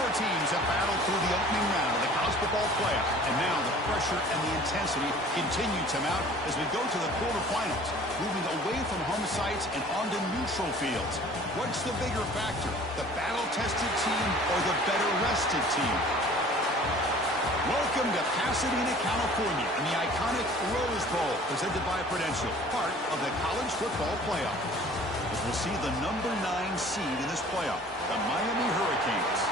Four teams have battled through the opening round of the college football playoff, and now the pressure and the intensity continue to mount as we go to the quarterfinals, moving away from home sites and onto neutral fields. What's the bigger factor, the battle-tested team or the better-rested team? Welcome to Pasadena, California, in the iconic Rose Bowl, presented by Prudential, part of the college football playoff. As we'll see the number 9 seed in this playoff, the Miami Hurricanes,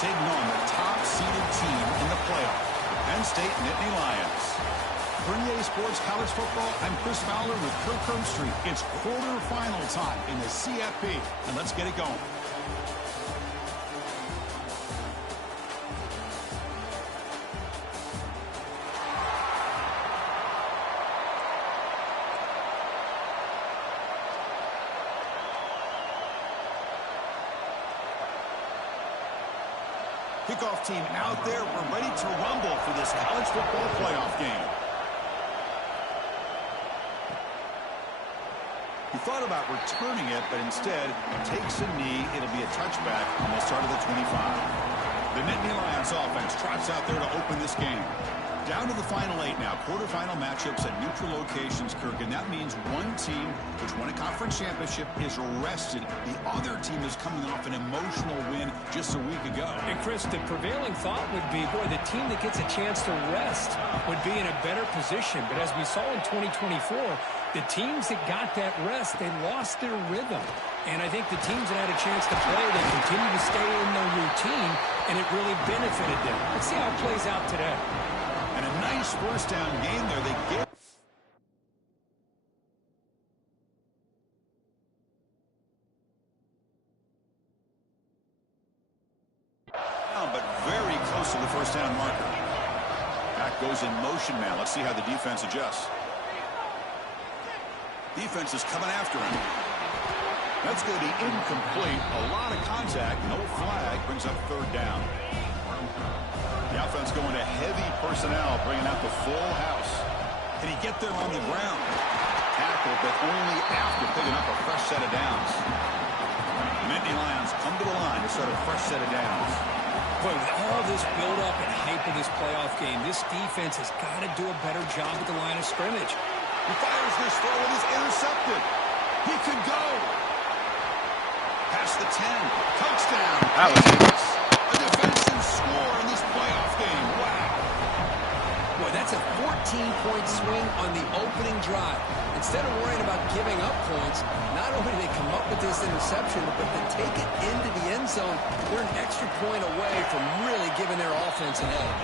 taking on the top-seeded team in the playoff, the Penn State Nittany Lions. For EA Sports College Football, I'm Chris Fowler with Kirk Herbstreit. It's quarterfinal time in the CFP, and let's get it going. Kickoff team out there. We're ready to rumble for this college football playoff game. He thought about returning it, but instead takes a knee. It'll be a touchback on the start of the 25. The Nittany Lions offense trots out there to open this game. Down to the final 8 now. Quarterfinal matchups at neutral locations, Kirk, and that means one team which won a conference championship is rested. The other team is coming off an emotional win just a week ago. And Chris, the prevailing thought would be, boy, the team that gets a chance to rest would be in a better position. But as we saw in 2024, the teams that got that rest, they lost their rhythm. And I think the teams that had a chance to play, they continue to stay in their routine, and it really benefited them. Let's see how it plays out today. And a nice first down game there. They get but very close to the first down marker. Back goes in motion now. Let's see how the defense adjusts. Defense is coming after him. That's going to be incomplete. A lot of contact. No flag. Brings up third down. The offense going to heavy personnel, bringing out the full house. Can he get there on the ground? Tackle, but only after picking up a fresh set of downs. The Nittany Lions come to the line to start a fresh set of downs. Boy, with all this build-up and hype of this playoff game, this defense has got to do a better job at the line of scrimmage. He fires this throw and is intercepted. He could go. Past the 10. Touchdown. That was nice. A defensive score in this playoff game. Wow. Boy, that's a 14-point swing on the opening drive. Instead of worrying about giving up points, not only do they come up with this interception, but to take it into the end zone, they're an extra point away from really giving their offense an edge.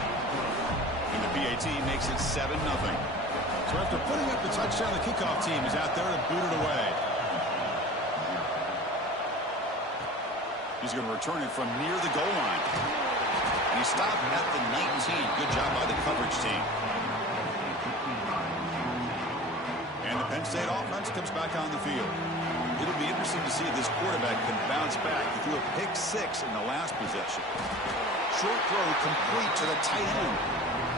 And the PAT makes it 7-0. So after putting up the touchdown, the kickoff team is out there to boot it away. He's going to return it from near the goal line. And he stopped at the 19. Good job by the coverage team. And the Penn State offense comes back on the field. It'll be interesting to see if this quarterback can bounce back. He threw a pick 6 in the last possession. Short throw complete to the tight end.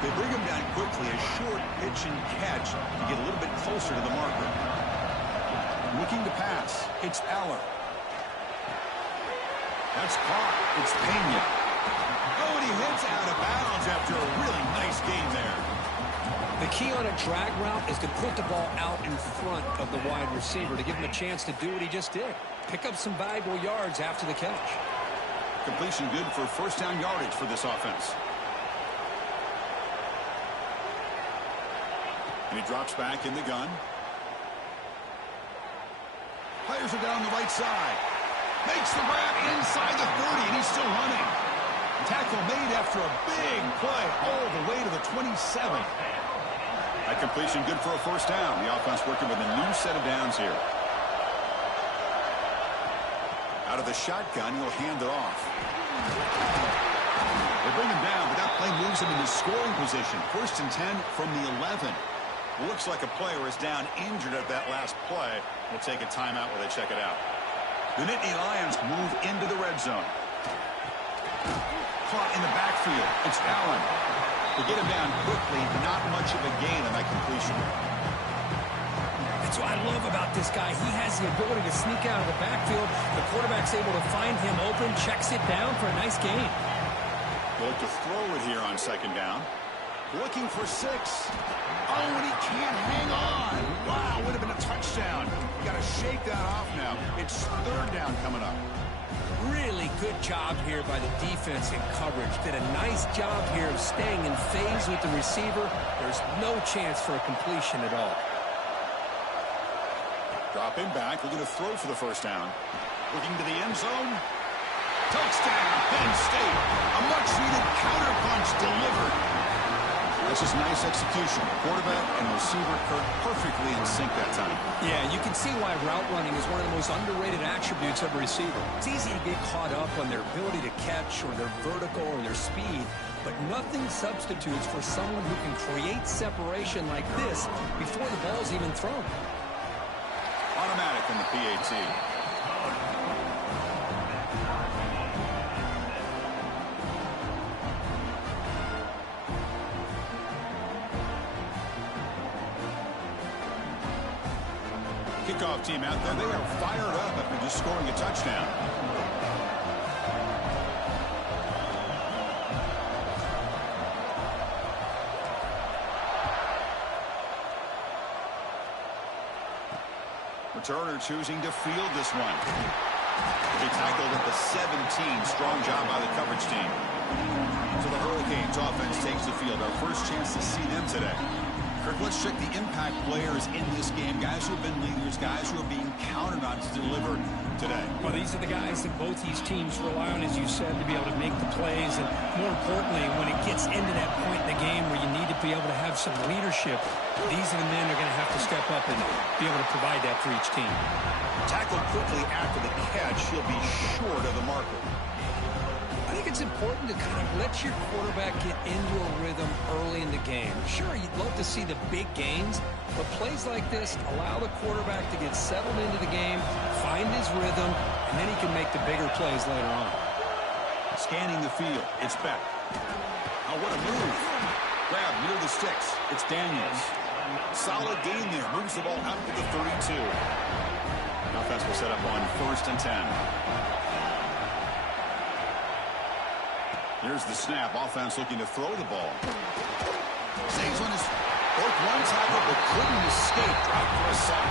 They bring him down quickly. A short pitch and catch to get a little bit closer to the marker. Looking to pass. It's Aller. That's caught. It's Pena. Oh, and he hits out of bounds after a really nice game there. The key on a drag route is to put the ball out in front of the wide receiver to give him a chance to do what he just did. Pick up some valuable yards after the catch. Completion good for first down yardage for this offense. And he drops back in the gun. Fires it down the right side. Makes the grab inside the 30, and he's still running. Tackle made after a big play all the way to the 27. That completion good for a first down. The offense working with a new set of downs here. Out of the shotgun, he'll hand it off. They bring him down, but that play moves him into scoring position. First and 10 from the 11. Looks like a player is down injured at that last play. We'll take a timeout where they check it out. The Nittany Lions move into the red zone. Caught in the backfield. It's Allen. They get him down quickly. Not much of a gain on that completion. That's what I love about this guy. He has the ability to sneak out of the backfield. The quarterback's able to find him open, checks it down for a nice gain. Look to throw it here on second down. Looking for 6. Oh, and he can't hang on. Wow, would have been a touchdown. You got to shake that off now. It's third down coming up. Really good job here by the defense in coverage. Did a nice job here of staying in phase with the receiver. There's no chance for a completion at all. Drop him back. Looking to throw for the first down. Looking to the end zone. Touchdown, Penn State. A much-needed counterpunch delivered. That's just nice execution. Quarterback and receiver perfectly in sync that time. Yeah, you can see why route running is one of the most underrated attributes of a receiver. It's easy to get caught up on their ability to catch or their vertical or their speed, but nothing substitutes for someone who can create separation like this before the ball's even thrown. Automatic in the PAT. Kickoff team out there. They are fired up after just scoring a touchdown. Returner choosing to field this one. They tackled at the 17. Strong job by the coverage team. So the Hurricanes offense takes the field. Our first chance to see them today. Kirk, let's check the impact players in this game. Guys who have been leaders, guys who are being counted on to deliver today. Well, these are the guys that both these teams rely on, as you said, to be able to make the plays. And more importantly, when it gets into that point in the game where you need to be able to have some leadership, these are the men that are going to have to step up and be able to provide that for each team. Tackled quickly after the catch. He'll be short of the marker. I think it's important to kind of let your quarterback get into a rhythm early in the game. Sure, you'd love to see the big gains, but plays like this allow the quarterback to get settled into the game, find his rhythm, and then he can make the bigger plays later on. Scanning the field. It's Beck. Oh, what a move. Grab near the sticks. It's Daniels. Solid gain there. Moves the ball out to the 32. Offense will set up on 1st and 10. Here's the snap. Offense looking to throw the ball. Saves on his fourth one tackle, but couldn't escape. Drop for a sack.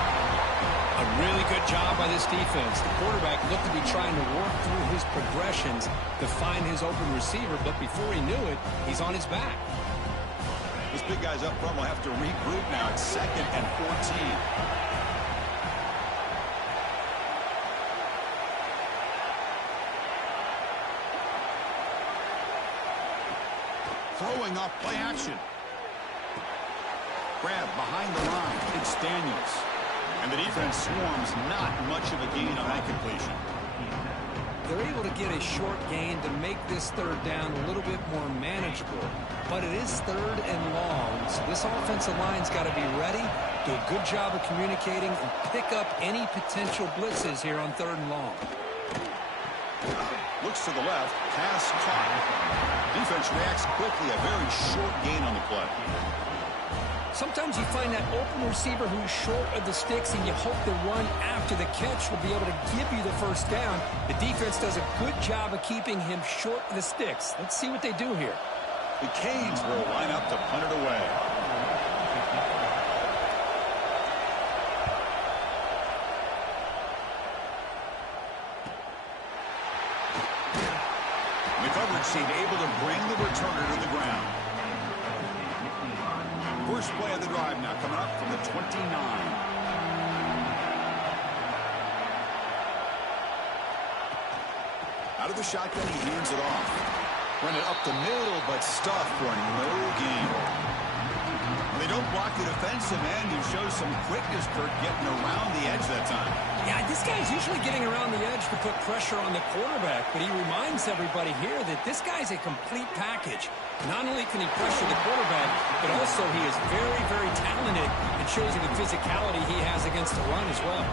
A really good job by this defense. The quarterback looked to be trying to work through his progressions to find his open receiver, but before he knew it, he's on his back. These big guys up front will have to regroup now. It's 2nd and 14. Throwing off play action. Grab behind the line. It's Daniels. And the defense swarms. Not much of a gain on that completion. They're able to get a short gain to make this third down a little bit more manageable. But it is 3rd and long, so this offensive line's got to be ready, do a good job of communicating, and pick up any potential blitzes here on 3rd and long. Looks to the left. Pass caught. Defense reacts quickly. A very short gain on the play. Sometimes you find that open receiver who's short of the sticks, and you hope the run after the catch will be able to give you the first down. The defense does a good job of keeping him short of the sticks. Let's see what they do here. The Canes will line up to punt it away. The coverage team able to bring the returner to the ground. First play of the drive now coming up from the 29. Out of the shotgun, he hands it off. Run it up the middle, but stuffed for no gain. They don't block the defensive end, who shows some quickness, Kirk, getting around the edge that time. Yeah, this guy's usually getting around the edge to put pressure on the quarterback, but he reminds everybody here that this guy's a complete package. Not only can he pressure the quarterback, but also he is very, very talented and shows you the physicality he has against the run as well.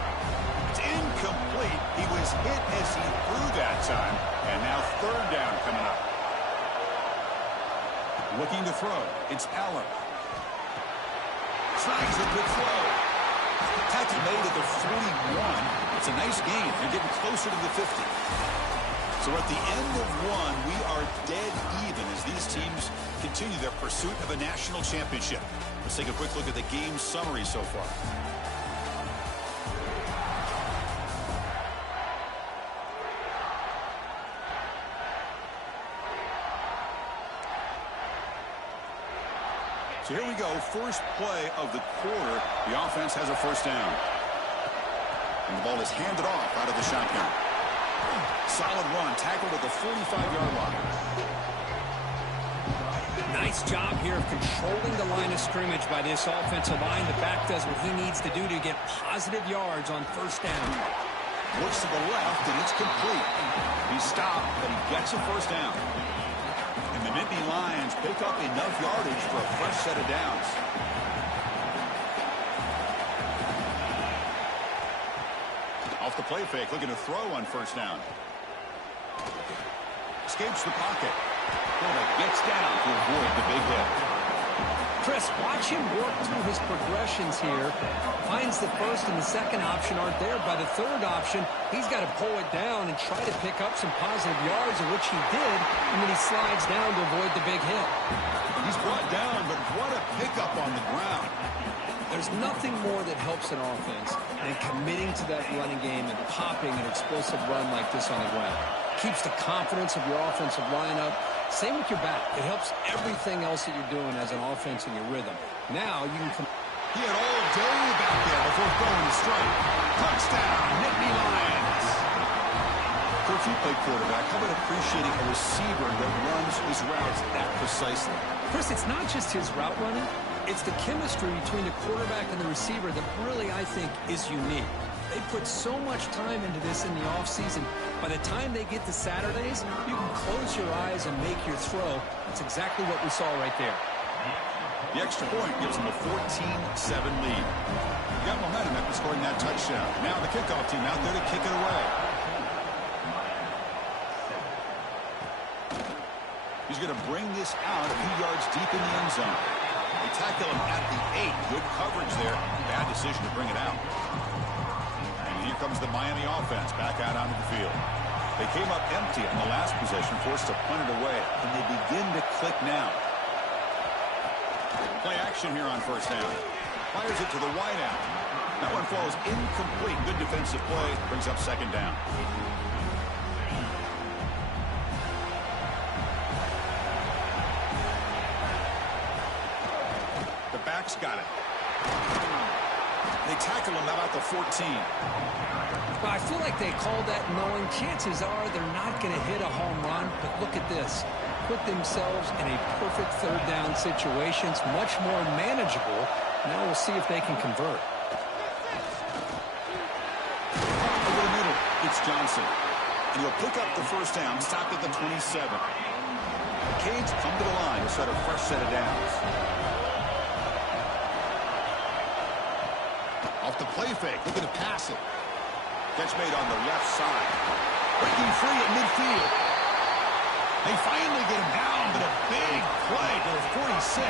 It's incomplete. He was hit as he threw that time, and now 3rd down coming up. Looking to throw. It's Allen. Tries a good throw. Tackle made at the 41. It's a nice gain. They're getting closer to the 50. So at the end of one, we are dead even as these teams continue their pursuit of a national championship. Let's take a quick look at the game summary so far. So here we go, first play of the quarter. The offense has a first down. And the ball is handed off out of the shotgun. Solid run, tackled at the 45-yard line. Nice job here of controlling the line of scrimmage by this offensive line. The back does what he needs to do to get positive yards on first down. Looks to the left, and it's complete. He stopped, but he gets a first down. And the Nittany Lions pick up enough yardage for a fresh set of downs. Off the play fake, looking to throw on first down. Escapes the pocket. Gets down to avoid the big hit. Chris, watch him work through his progressions here. Finds the first and the second option aren't there. By the third option, he's got to pull it down and try to pick up some positive yards, of which he did, and then he slides down to avoid the big hit. He's brought down, but what a pickup on the ground. There's nothing more that helps an offense than committing to that running game and popping an explosive run like this on the ground. Keeps the confidence of your offensive lineup. Same with your back. It helps everything else that you're doing as an offense in your rhythm. Now you can... He had all day back there before throwing the strike. Touchdown, Nittany Lions. Coach, you play quarterback. How about appreciating a receiver that runs his routes that precisely? Chris, it's not just his route running. It's the chemistry between the quarterback and the receiver that really, I think, is unique. They put so much time into this in the offseason. By the time they get to Saturdays, you can close your eyes and make your throw. That's exactly what we saw right there. The extra point gives them a 14-7 lead. You got momentum after scoring that touchdown. Now the kickoff team out there to kick it away. He's going to bring this out a few yards deep in the end zone. They tackle him at the 8. Good coverage there. Bad decision to bring it out. And here comes the Miami offense back out onto the field. They came up empty on the last possession, forced to punt it away. And they begin to click now. Play action here on first down. Fires it to the wideout. That one falls incomplete. Good defensive play. Brings up second down. The back's got it. They tackle him about the 14. Well, I feel like they called that knowing chances are they're not going to hit a home run. But look at this. Put themselves in a perfect third down situation. It's much more manageable. Now we'll see if they can convert. Over the middle, it's Johnson. And he'll pick up the first down, stopped at the 27. Canes come to the line to set a fresh set of downs. Off the play fake, looking to pass it. Catch made on the left side. Breaking free at midfield. They finally get him down, but a big play to the 46.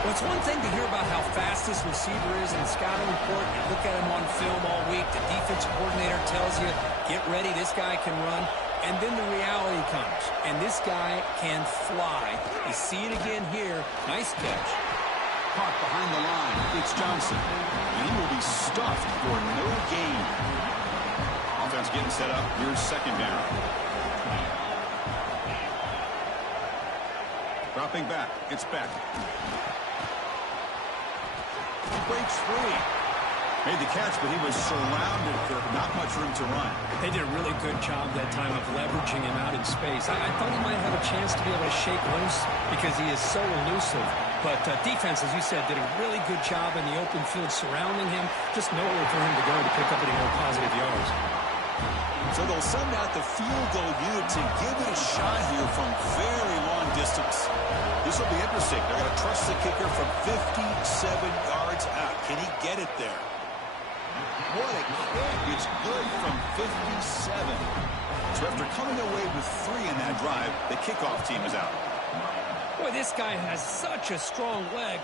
Well, it's one thing to hear about how fast this receiver is in the scouting report. You look at him on film all week. The defensive coordinator tells you, get ready, this guy can run. And then the reality comes, and this guy can fly. You see it again here. Nice catch. Caught behind the line. It's Johnson. And he will be stuffed for no gain. Offense getting set up. Here's second down. Dropping back. It's Beck. He breaks free. Made the catch, but he was surrounded for not much room to run. They did a really good job that time of leveraging him out in space. I thought he might have a chance to be able to shake loose because he is so elusive. But defense, as you said, did a really good job in the open field surrounding him. Just nowhere for him to go to pick up any more positive yards. So they'll send out the field goal unit to give it a shot here from very long distance. This will be interesting. They're going to trust the kicker from 57 yards out. Can he get it there? What a kick. It's good from 57. So after coming away with 3 in that drive, the kickoff team is out. Boy, this guy has such a strong leg.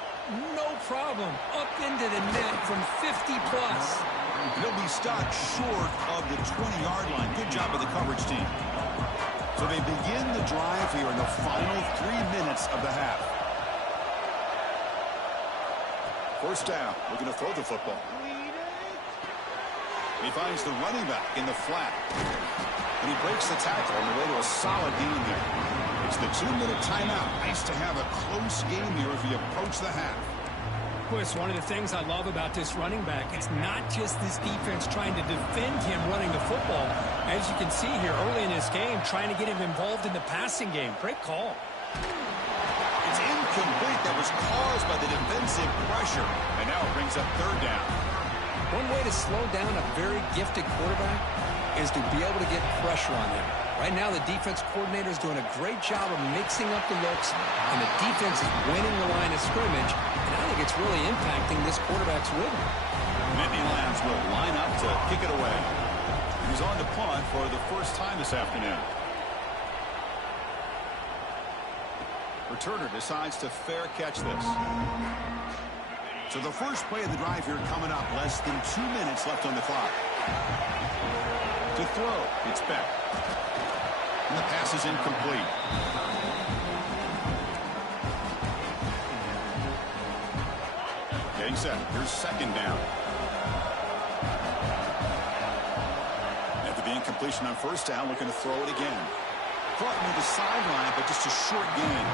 No problem. Up into the net from 50 plus. He'll be stopped short of the 20-yard line. Good job of the coverage team. So they begin the drive here in the final 3 minutes of the half. First down, looking to throw the football. He finds the running back in the flat. And he breaks the tackle on the way to a solid gain there. It's the 2-minute timeout. Nice to have a close game here as we approach the half. Well, it's one of the things I love about this running back. It's not just this defense trying to defend him running the football. As you can see here early in this game, trying to get him involved in the passing game. Great call. It's incomplete. That was caused by the defensive pressure. And now it brings up third down. One way to slow down a very gifted quarterback is to be able to get pressure on him. Right now, the defense coordinator is doing a great job of mixing up the looks, and the defense is winning the line of scrimmage, and I think it's really impacting this quarterback's rhythm. Nittany Lions will line up to kick it away. He's on to punt for the first time this afternoon. Returner decides to fair catch this. So the first play of the drive here coming up. Less than 2 minutes left on the clock. To throw, it's Beck. And the pass is incomplete. Getting set. Here's second down. After the incompletion on first down, looking to throw it again. Caught near the sideline, but just a short gain.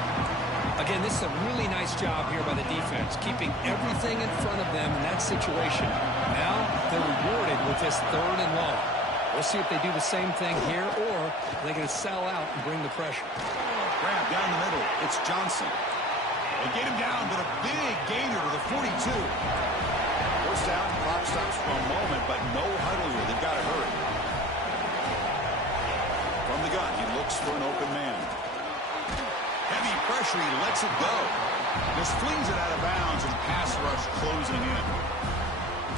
Again, this is a really nice job here by the defense, keeping everything in front of them in that situation. Now they're rewarded with this third and long. We'll see if they do the same thing here, or they're going to sell out and bring the pressure. Grab down the middle. It's Johnson. They get him down, but a big gainer to the 42. First down, clock stops for a moment, but no huddle here. They've got to hurry. From the gun, he looks for an open man. Heavy pressure, he lets it go. Just flings it out of bounds, and pass rush closing in.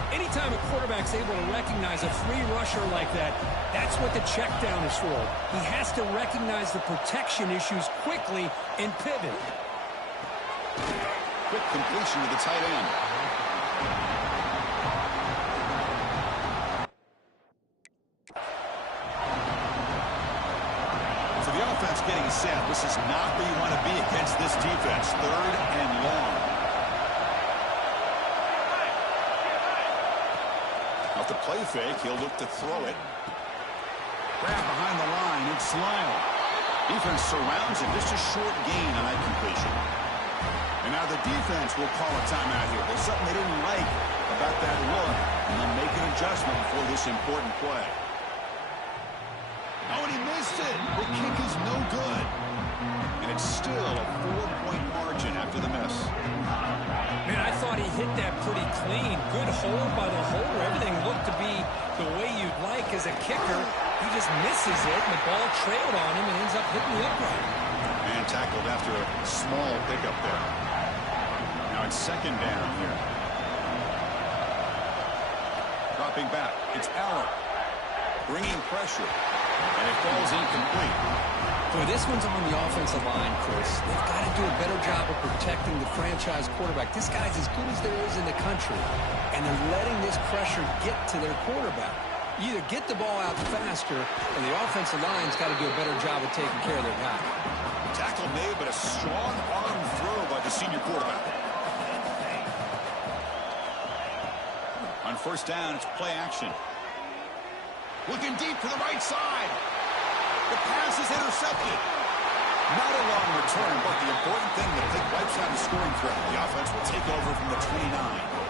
Anytime a quarterback's able to recognize a free rusher like that, that's what the check down is for. He has to recognize the protection issues quickly and pivot. Quick completion to the tight end. So the offense getting set. This is not where you want to be against this defense. Third and long. Off the play fake, he'll look to throw it. Grab behind the line, it's Lyle. Defense surrounds him. Just a short gain on that completion. And now the defense will call a timeout here. There's something they didn't like about that look, and they'll make an adjustment for this important play. Oh, and he missed it. The kick is no good. And it's still a 4-point margin after the miss. Man, I thought he hit that pretty clean. Good hold by the holder. Everything looked to be the way you'd like as a kicker. He just misses it, and the ball trailed on him and ends up hitting the upright. And tackled after a small pickup there. Now it's second down here. Dropping back. It's Allen. Bringing pressure. And it falls incomplete. Boy, this one's on the offensive line, Chris. They've got to do a better job of protecting the franchise quarterback. This guy's as good as there is in the country, and they're letting this pressure get to their quarterback. You either get the ball out faster, or the offensive line's got to do a better job of taking care of their guy. Tackle made, but a strong arm throw by the senior quarterback. On first down, it's play action. Looking deep to the right side. The pass is intercepted. Not a long return, but the important thing that it wipes out the scoring threat. The offense will take over from the 29.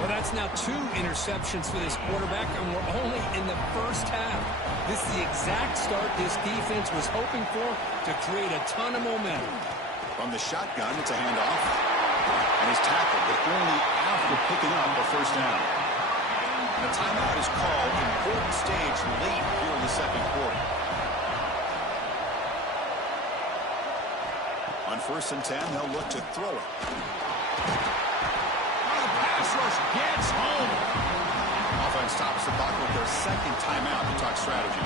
Well, that's now 2 interceptions for this quarterback, and we're only in the first half. This is the exact start this defense was hoping for to create a ton of momentum. From the shotgun, it's a handoff. And he's tackled, but only after picking up the first down. The timeout is called. Important stage late here in the second quarter. On first and 10, they'll look to throw it. Rush gets home. Offense stops the clock with their second timeout to talk strategy.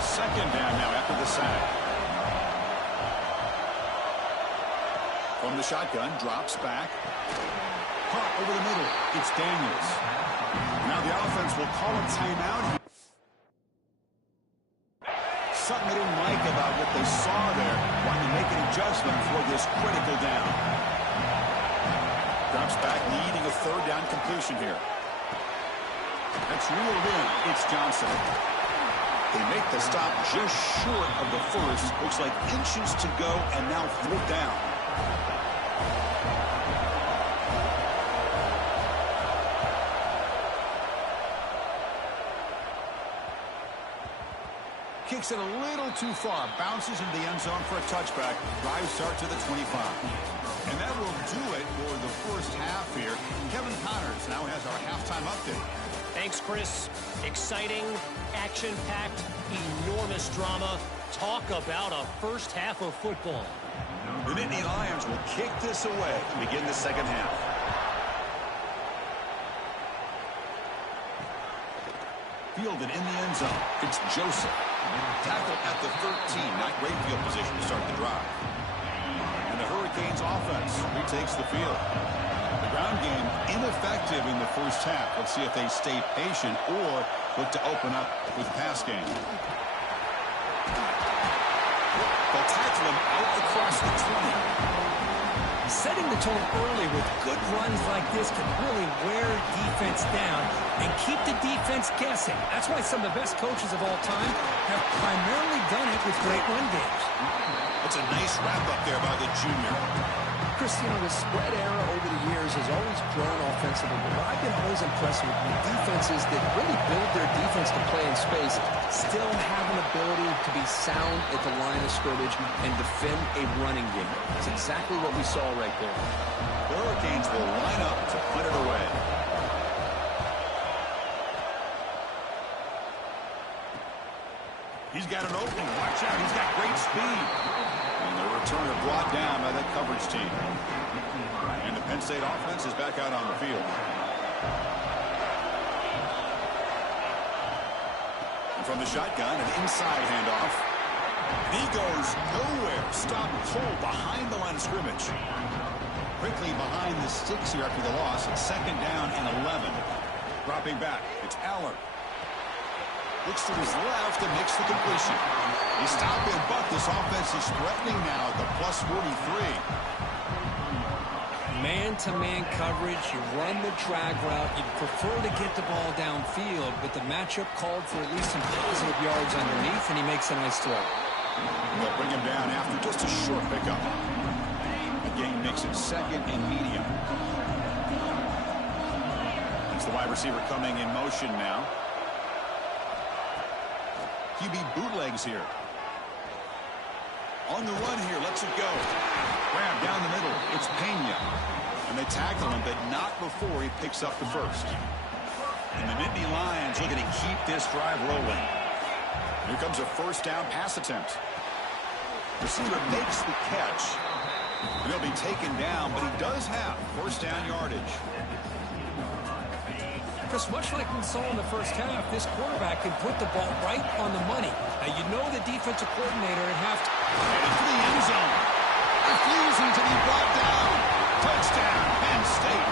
Second down now after the sack. From the shotgun, drops back. Caught over the middle. It's Daniels. Now the offense will call a timeout here. Something they didn't like about what they saw there. Wanting to make an adjustment for this critical down. Drops back, needing a third down completion here. That's reeled in. It's Johnson. They make the stop just short of the first. Looks like inches to go, and now 4th down. Kicks it a little too far. Bounces into the end zone for a touchback. Drive start to the 25. And that will do it for the first half here. Kevin Connors now has our halftime update. Thanks, Chris. Exciting, action-packed, enormous drama. Talk about a first half of football. The Nittany Lions will kick this away to begin the second half. Fielded in the end zone. It's Joseph. Tackle at the 13. Not great field position to start the drive. And the Hurricanes offense retakes the field. The ground game ineffective in the first half. Let's see if they stay patient or look to open up with the pass game. They'll tackle him out across the 20. Setting the tone early with good runs like this can really wear defense down and keep the defense guessing. That's why some of the best coaches of all time have primarily done it with great run games. That's a nice wrap-up there by the junior. Chris, you know, the spread era over the years has always grown offensively, but what I've been always impressed with the defenses that really build their defense to play in space still have an ability to be sound at the line of scrimmage and defend a running game. That's exactly what we saw right there. The Hurricanes will line up to put it away. He's got an opening. Watch out. He's got great speed. And the returner brought down by the coverage team. And the Penn State offense is back out on the field. And from the shotgun, an inside handoff. And he goes nowhere. Stop cold behind the line of scrimmage. Quickly behind the sticks here after the loss. It's 2nd down and 11. Dropping back. It's Aller. Looks to his left and makes the completion. He stopped him, but this offense is threatening now at the plus 43. Man-to-man coverage, you run the drag route, you prefer to get the ball downfield, but the matchup called for at least some positive yards underneath, and he makes a nice throw. They'll bring him down after just a short pickup. The game makes it 2nd and medium. It's the wide receiver coming in motion now. QB bootlegs here. On the run here, lets it go. Grab down the middle. It's Pena. And they tackle him, but not before he picks up the first. And the Nittany Lions looking to keep this drive rolling. Here comes a 1st down pass attempt. Receiver makes the catch. And he'll be taken down, but he does have 1st down yardage. Chris, much like we saw in the first half, this quarterback can put the ball right on the money. Now, you know the defensive coordinator at halftime. Headed for the end zone. Refusing to be brought down. Touchdown, Penn State.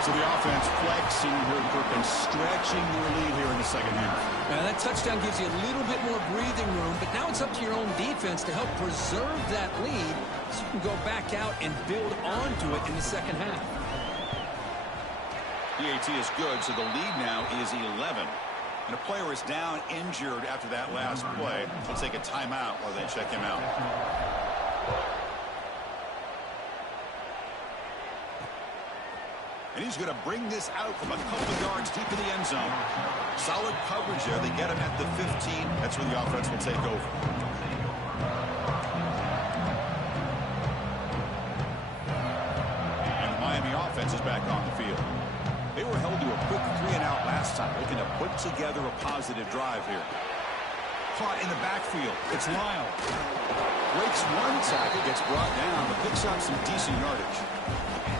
So the offense flexing here, and stretching their lead here in the second half. Now, that touchdown gives you a little bit more breathing room, but now it's up to your own defense to help preserve that lead so you can go back out and build onto it in the second half. PAT is good, so the lead now is 11. And a player is down injured after that last play. They'll take a timeout while they check him out. And he's going to bring this out from a couple of yards deep in the end zone. Solid coverage there. They get him at the 15. That's where the offense will take over. And the Miami offense is back on the field. They were held to a quick 3-and-out last time, looking to put together a positive drive here. Caught in the backfield. It's Lyle. Breaks one tackle, gets brought down, but picks up some decent yardage.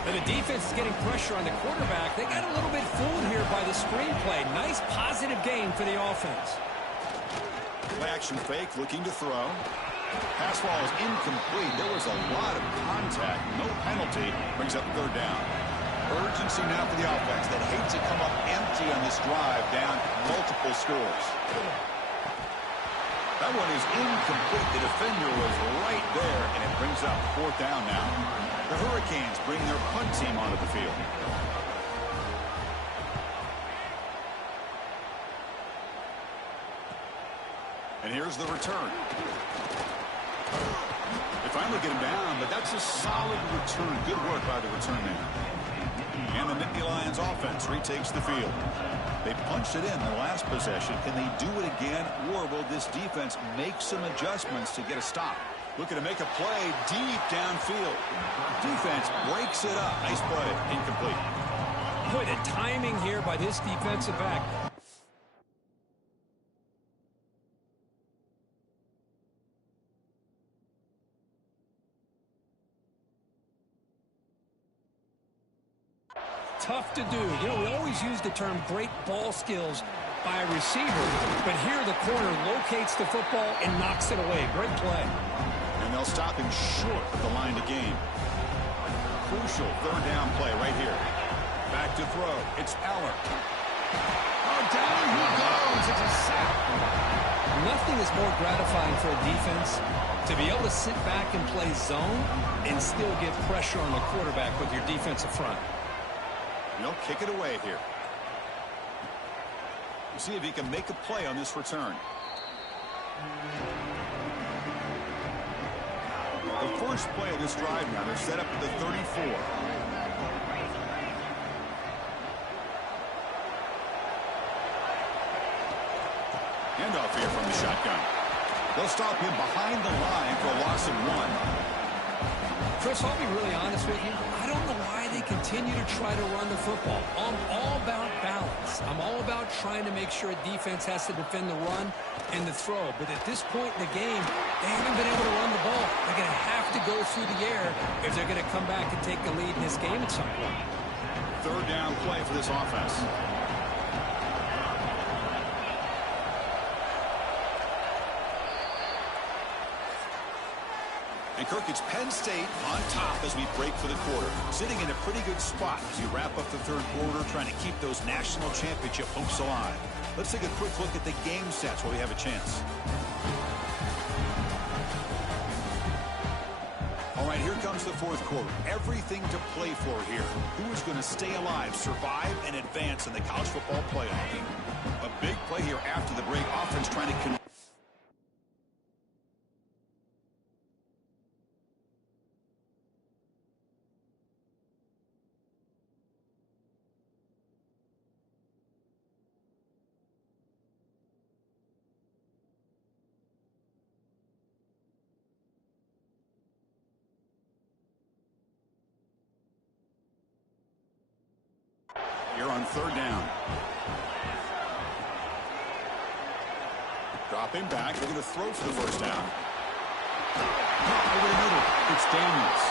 And the defense is getting pressure on the quarterback. They got a little bit fooled here by the screenplay. Nice positive game for the offense. Play action fake, looking to throw. Pass ball is incomplete. There was a lot of contact. No penalty. Brings up 3rd down. Urgency now for the offense that hates to come up empty on this drive, down multiple scores. That one is incomplete. The defender was right there, and it brings up 4th down now. The Hurricanes bring their punt team onto the field. And here's the return. They finally get him down, but that's a solid return. Good work by the return man. And the Nittany Lions offense retakes the field. They punched it in the last possession. Can they do it again, or will this defense make some adjustments to get a stop? Looking to make a play deep downfield. Defense breaks it up. Nice play. Incomplete. Boy, the timing here by this defensive back. Tough to do. You know, we always use the term great ball skills by a receiver, but here the corner locates the football and knocks it away. Great play. And they'll stop him short of the line to gain. Crucial 3rd down play right here. Back to throw. It's Eller. Oh, down he goes. It's a sack. Nothing is more gratifying for a defense to be able to sit back and play zone and still get pressure on the quarterback with your defensive front. He'll kick it away here. We'll see if he can make a play on this return. The first play of this drive now, they're set up at the 34. Handoff here from the shotgun. They'll stop him behind the line for a loss of 1. Chris, I'll be really honest with you. I don't know why they continue to try to run the football. I'm all about balance. I'm all about trying to make sure a defense has to defend the run and the throw. But at this point in the game, they haven't been able to run the ball. They're going to have to go through the air if they're going to come back and take the lead in this game at some point. 3rd down play for this offense. And Kirk, it's Penn State on top as we break for the quarter. Sitting in a pretty good spot as you wrap up the 3rd quarter, trying to keep those national championship hopes alive. Let's take a quick look at the game stats while we have a chance. All right, here comes the 4th quarter. Everything to play for here. Who is going to stay alive, survive, and advance in the college football playoff? A big play here after the break. Offense trying to here on 3rd down. Dropping back. They're going to throw for the 1st down. Over the middle. It's Daniels.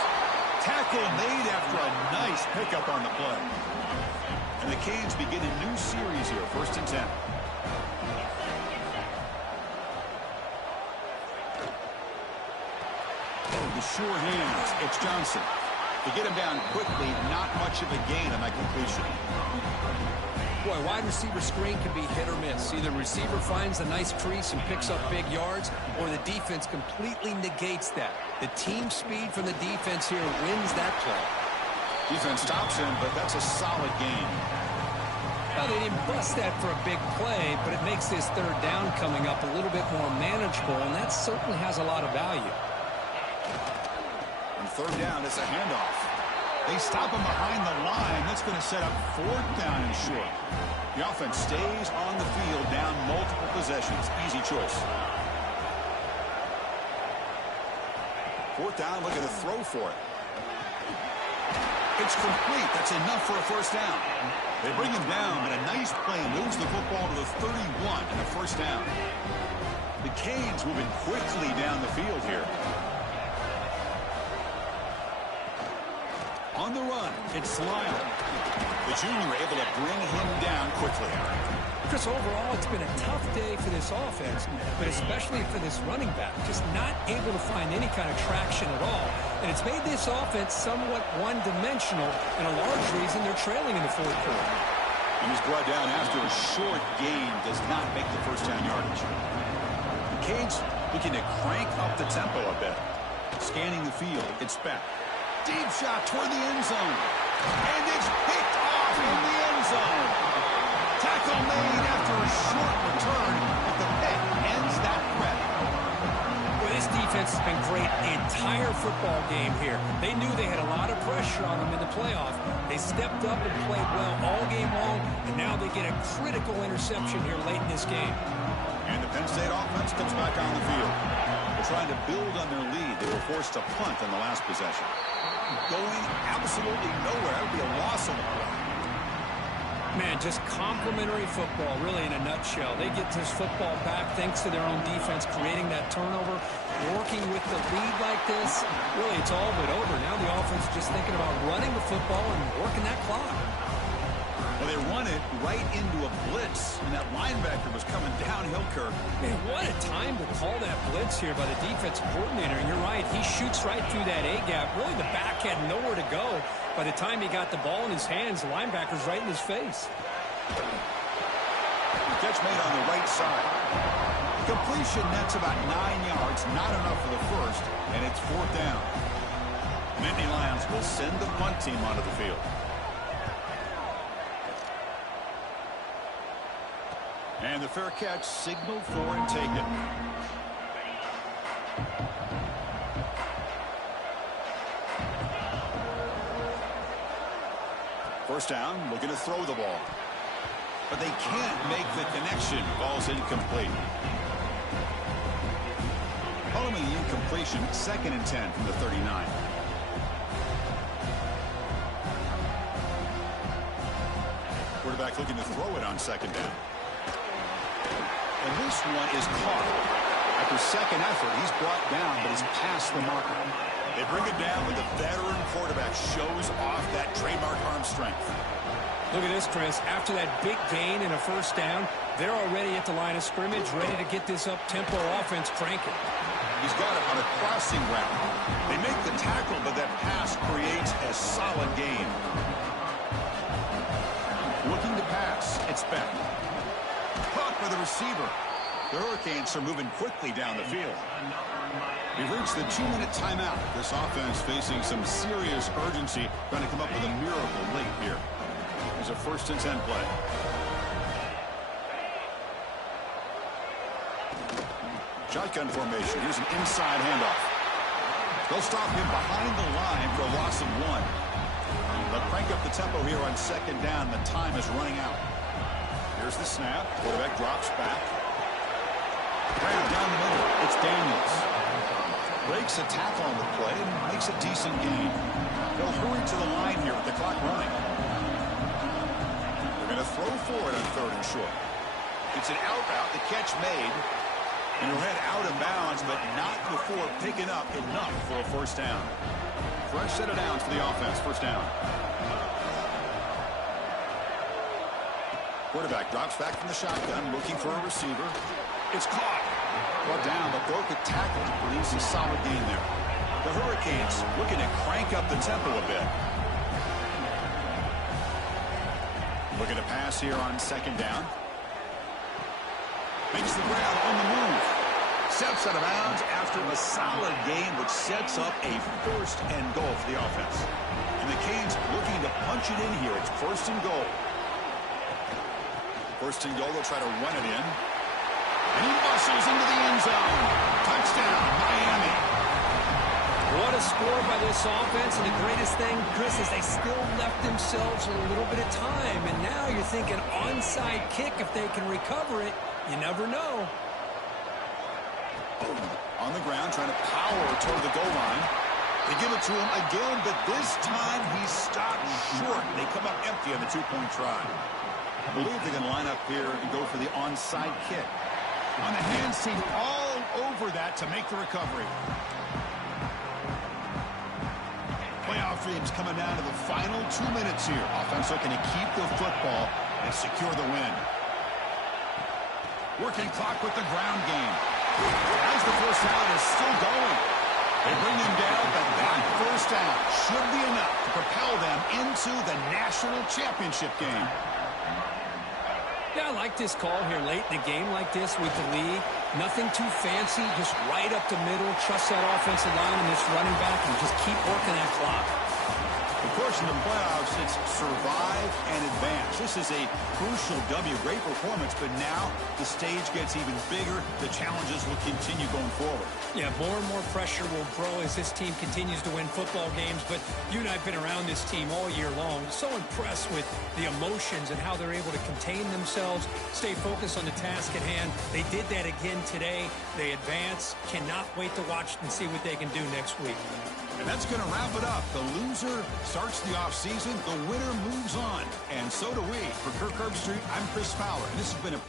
Tackle made after a nice pickup on the play. And the Canes begin a new series here. 1st and 10. The sure hands. It's Johnson. To get him down quickly, not much of a gain on that completion. Boy, wide receiver screen can be hit or miss. Either receiver finds a nice crease and picks up big yards, or the defense completely negates that. The team speed from the defense here wins that play. Defense stops him, but that's a solid gain. Well, they didn't bust that for a big play, but it makes this 3rd down coming up a little bit more manageable, and that certainly has a lot of value. On 3rd down, it's a handoff. They stop him behind the line. That's going to set up 4th down and short. The offense stays on the field, down multiple possessions. Easy choice. 4th down, looking to throw for it. It's complete. That's enough for a 1st down. They bring him down, but a nice play moves the football to the 31 and a 1st down. The Canes moving quickly down the field here. On the run, It's Lyle. The junior able to bring him down quickly. Chris, overall, it's been a tough day for this offense, but especially for this running back. Just not able to find any kind of traction at all. And it's made this offense somewhat one-dimensional, and a large reason they're trailing in the fourth quarter. And he's brought down after a short gain, does not make the first down yardage. Cade's looking to crank up the tempo a bit. Scanning the field, it's Beck. Deep shot toward the end zone. And it's picked off in the end zone. Tackle made after a short return, but the pick ends that threat. Well, this defense has been great the entire football game here. They knew they had a lot of pressure on them in the playoff. They stepped up and played well all game long, and now they get a critical interception here late in this game. And the Penn State offense comes back on the field. They're trying to build on their lead. They were forced to punt in the last possession. Going absolutely nowhere. It would be a loss on the play. Man, just complimentary football, really, in a nutshell. They get this football back thanks to their own defense, creating that turnover, working with the lead like this. Really, it's all but over. Now the offense is just thinking about running the football and working that clock. Well, they run it right into a blitz, and that linebacker was coming downhill, Kirk. Man, what a time to call that blitz here by the defensive coordinator. And you're right, he shoots right through that A-gap. Really, the back had nowhere to go. By the time he got the ball in his hands, the linebacker's right in his face. Catch made on the right side. Completion nets about 9 yards, not enough for the first, and it's fourth down. Nittany Lions will send the punt team onto the field. And the fair catch signaled for and taken. First down, looking to throw the ball. But they can't make the connection. Ball's incomplete. Following the incompletion, 2nd and 10 from the 39. Quarterback looking to throw it on 2nd down. And this one is caught. After second effort, he's brought down, but he's past the marker. They bring it down, but the veteran quarterback shows off that trademark arm strength. Look at this, Chris. After that big gain and a first down, they're already at the line of scrimmage, ready to get this up-tempo offense cranking. He's got it on a crossing route. They make the tackle, but that pass creates a solid gain. Looking to pass. It's Beck. Caught by the receiver. The Hurricanes are moving quickly down the field. We've reached the 2-minute timeout. This offense facing some serious urgency, trying to come up with a miracle late here. There's a 1st and 10 play. Shotgun formation. Here's an inside handoff. They'll stop him behind the line for a loss of 1. They'll crank up the tempo here on 2nd down. The time is running out. Here's the snap. Quarterback drops back. Right down the middle. It's Daniels. Breaks a tackle on the play and makes a decent gain. They'll hurry to the line here with the clock running. They're going to throw forward on 3rd and short. It's an out route. The catch made. And he'll head out of bounds, but not before picking up enough for a first down. Fresh set of downs for the offense. First down. Quarterback drops back from the shotgun, looking for a receiver. It's caught. Brought down, but broke a tackle to produce a solid gain there. The Hurricanes looking to crank up the tempo a bit. Looking to pass here on 2nd down. Makes the grab on the move. Steps out of bounds after a solid gain, which sets up a 1st and goal for the offense. And the Canes looking to punch it in here. It's 1st and goal. 1st and goal, they'll try to run it in. And he muscles into the end zone. Touchdown, Miami. What a score by this offense, and the greatest thing, Chris, is they still left themselves with a little bit of time. And now you're thinking onside kick, if they can recover it. You never know. On the ground, trying to power toward the goal line. They give it to him again, but this time he's stopped short. They come up empty on the 2-point try. I believe they can line up here and go for the onside kick. On the hands team all over that to make the recovery. Playoff Dolphins coming down to the final 2 minutes here. Offense looking to keep the football and secure the win. Working clock with the ground game. As the first down is still going. They bring him down, but that first down should be enough to propel them into the national championship game. Yeah, I like this call here late in the game like this with the lead. Nothing too fancy, just right up the middle. Trust that offensive line and this running back and just keep working that clock. Of course, in the playoffs, it's survive and advance. This is a crucial W. Great performance, but now the stage gets even bigger. The challenges will continue going forward. Yeah, more and more pressure will grow as this team continues to win football games. But you and I have been around this team all year long. So impressed with the emotions and how they're able to contain themselves, stay focused on the task at hand. They did that again today. They advance. Cannot wait to watch and see what they can do next week. And that's going to wrap it up. The loser starts the offseason. The winner moves on. And so do we. For Kirk Herbstreit, I'm Chris Fowler. And this has been a...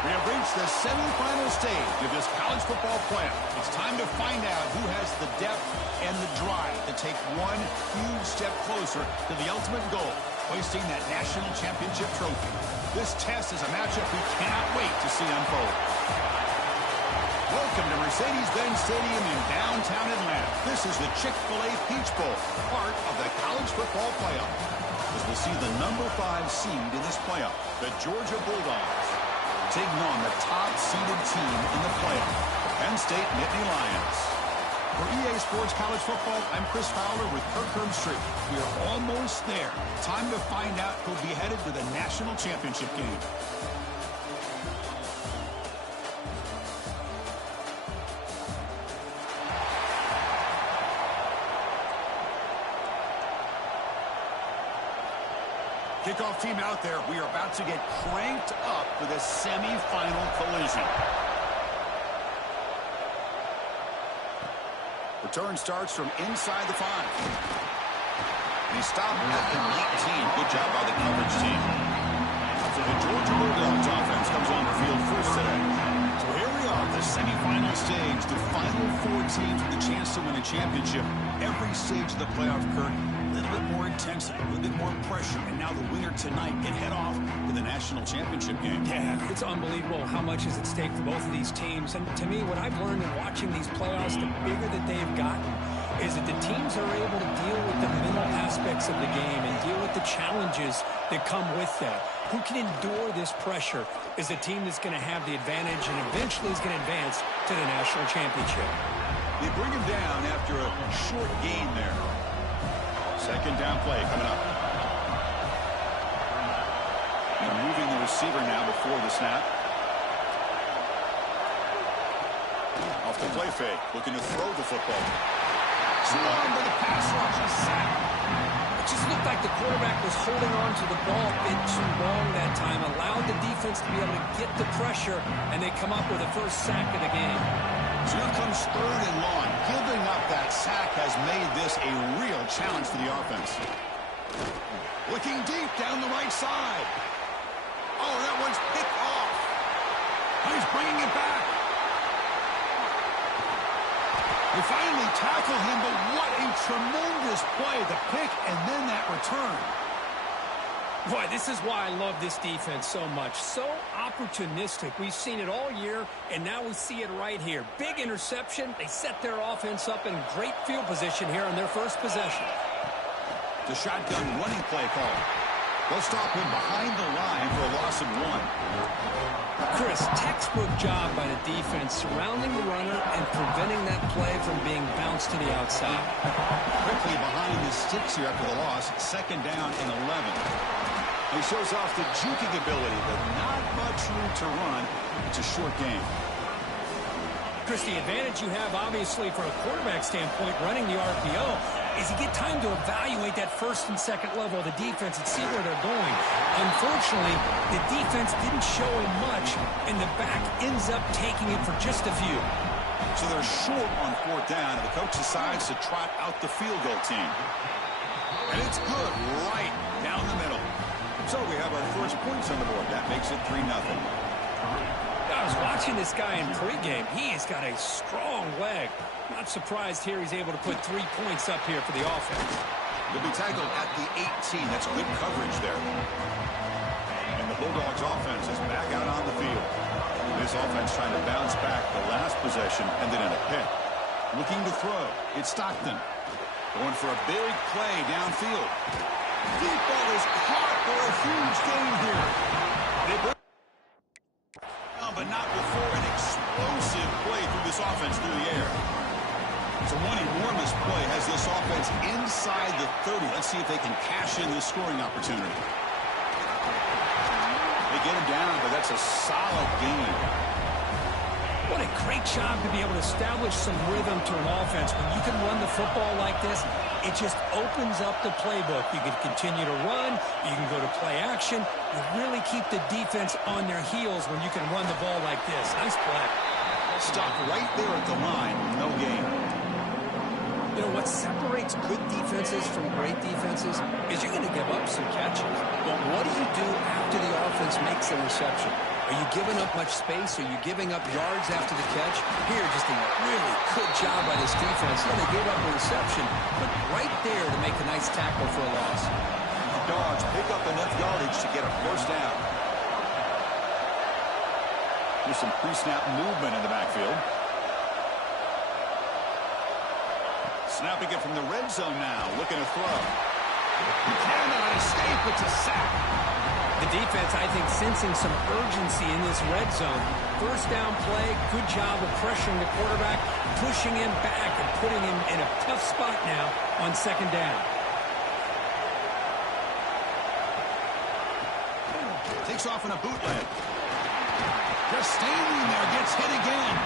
We have reached the semifinal stage of this college football playoff. It's time to find out who has the depth and the drive to take one huge step closer to the ultimate goal, hoisting that national championship trophy. This test is a matchup we cannot wait to see unfold. Welcome to Mercedes-Benz Stadium in downtown Atlanta. This is the Chick-fil-A Peach Bowl, part of the college football playoff. As we'll see the number 5 seed in this playoff, the Georgia Bulldogs, taking on the top-seeded team in the playoff, the Penn State Nittany Lions. For EA Sports College Football, I'm Chris Fowler with Kirk Herbstreit. We are almost there. Time to find out who'll be headed to the national championship game. Kickoff team out there. We are about to get cranked up for the semifinal collision. Return starts from inside the 5. He stopped at the 19. Good job by the coverage team. So the Georgia Bulldogs offense comes on the field first today. So here we are, the semifinal stage. The final 4 teams with a chance to win a championship. Every stage of the playoff, Kirk, a little bit more intensity, a little bit more pressure, and now the winner tonight can head off to the national championship game. Yeah, it's unbelievable how much is at stake for both of these teams. And to me, what I've learned in watching these playoffs, the bigger that they've gotten, is that the teams are able to deal with the mental aspects of the game and deal with the challenges that come with that. Who can endure this pressure is the team that's going to have the advantage and eventually is going to advance to the national championship. They bring him down after a short gain there. Second down play coming up. They're moving the receiver now before the snap. Off the play fake, looking to throw the football. Surrounded by the pass rush, a sack. It just looked like the quarterback was holding on to the ball a bit too long that time, allowed the defense to be able to get the pressure, and they come up with the first sack of the game. So here comes 3rd and long. Giving up that sack has made this a real challenge for the offense. Looking deep down the right side. Oh, that one's picked off. He's bringing it back. They finally tackle him, but what a tremendous play. The pick and then that return. Boy, this is why I love this defense so much. So opportunistic. We've seen it all year, and now we see it right here. Big interception. They set their offense up in great field position here on their first possession. The shotgun running play call. They'll stop him behind the line for a loss of 1. Chris, textbook job by the defense surrounding the runner and preventing that play from being bounced to the outside. Quickly behind the sticks here after the loss. 2nd down and 11. He shows off the juking ability, but not much room to run. It's a short game. Chris, the advantage you have, obviously, from a quarterback standpoint, running the RPO, is you get time to evaluate that 1st and 2nd level of the defense and see where they're going. Unfortunately, the defense didn't show him much, and the back ends up taking it for just a few. So they're short on 4th down, and the coach decides to trot out the field goal team. And it's good right down the middle. So we have our first points on the board. That makes it 3-0. I was watching this guy in pregame. He has got a strong leg. Not surprised here he's able to put 3 points up here for the offense. He'll be tackled at the 18. That's good coverage there. And the Bulldogs offense is back out on the field. This offense trying to bounce back. The last possession ended in a pick. Looking to throw. It's Stockton. Going for a big play downfield. Deep ball is caught for a huge gain here. But not before an explosive play through this offense through the air. So one enormous play has this offense inside the 30. Let's see if they can cash in this scoring opportunity. They get him down, but that's a solid gain. What a great job to be able to establish some rhythm to an offense. When you can run the football like this, it just opens up the playbook. You can continue to run. You can go to play action. You really keep the defense on their heels when you can run the ball like this. Nice play. Stop right there at the line. No gain. You know, what separates good defenses from great defenses is you're going to give up some catches. But what do you do after the offense makes a reception? Are you giving up much space? Are you giving up yards after the catch? Here, just a really good job by this defense. Yeah, they gave up a reception, but right there to make a nice tackle for a loss. The Dogs pick up enough yardage to get a 1st down. There's some pre-snap movement in the backfield. Snapping it from the red zone now, looking to throw. He cannot escape. It's a sack. The defense, I think, sensing some urgency in this red zone. 1st down play, good job of pressuring the quarterback, pushing him back and putting him in a tough spot now on 2nd down. Takes off in a bootleg. Just standing there, gets hit again.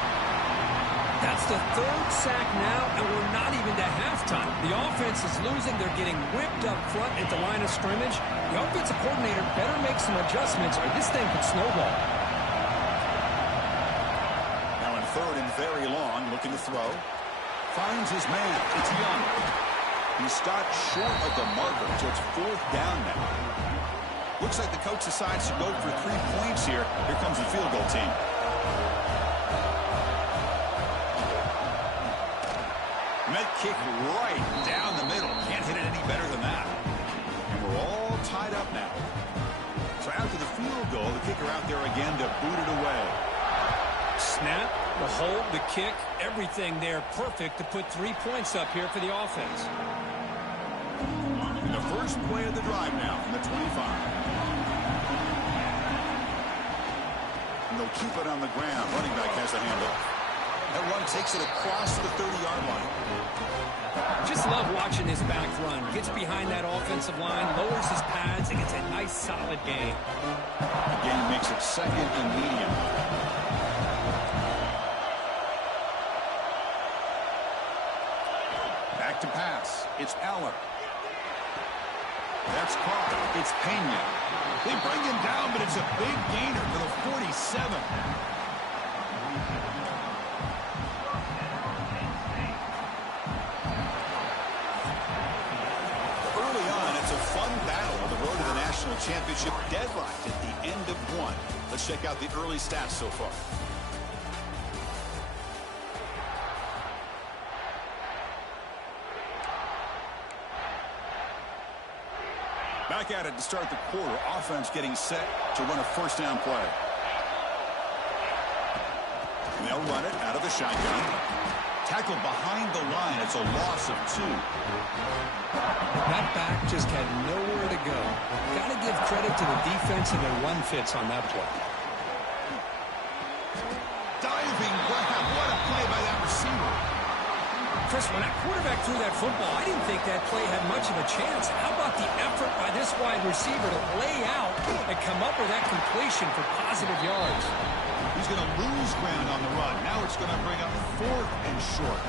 That's the 3rd sack now, and we're not even to halftime. The offense is losing. They're getting whipped up front at the line of scrimmage. The offensive coordinator better make some adjustments or this thing could snowball. Now in 3rd and very long, looking to throw. Finds his man. It's Young. He stopped short of the marker, so it's 4th down now. Looks like the coach decides to go for 3 points here. Here comes the field goal team. Met kick right down the middle. Can't hit it any better than that. And we're all tied up now. So after the field goal, the kicker out there again to boot it away. Snap, the hold, the kick, everything there perfect to put 3 points up here for the offense. And the first play of the drive now from the 25. And they'll keep it on the ground. Running back has the handoff. That run takes it across the 30-yard line. Just love watching this back run. Gets behind that offensive line, lowers his pads, and gets a nice solid gain. The gain makes it 2nd and medium. Back to pass. It's Aller. That's caught. It's Pena. They bring him down, but it's a big gainer for the 47. Early on, it's a fun battle on the road to the national championship. Deadlocked at the end of one. Let's check out the early stats so far. Back at it to start the quarter. Offense getting set to run a first down play. And they'll run it out of the shotgun. Tackled behind the line. It's a loss of 2. That back just had nowhere to go. Got to give credit to the defense and their run fits on that play. Diving grab. What a play by that receiver. Chris, when that quarterback threw that football, I didn't think that play had much of a chance. How about the effort by this wide receiver to lay out and come up with that completion for positive yards? He's going to lose ground on the run. Now it's going to bring up 4th and short.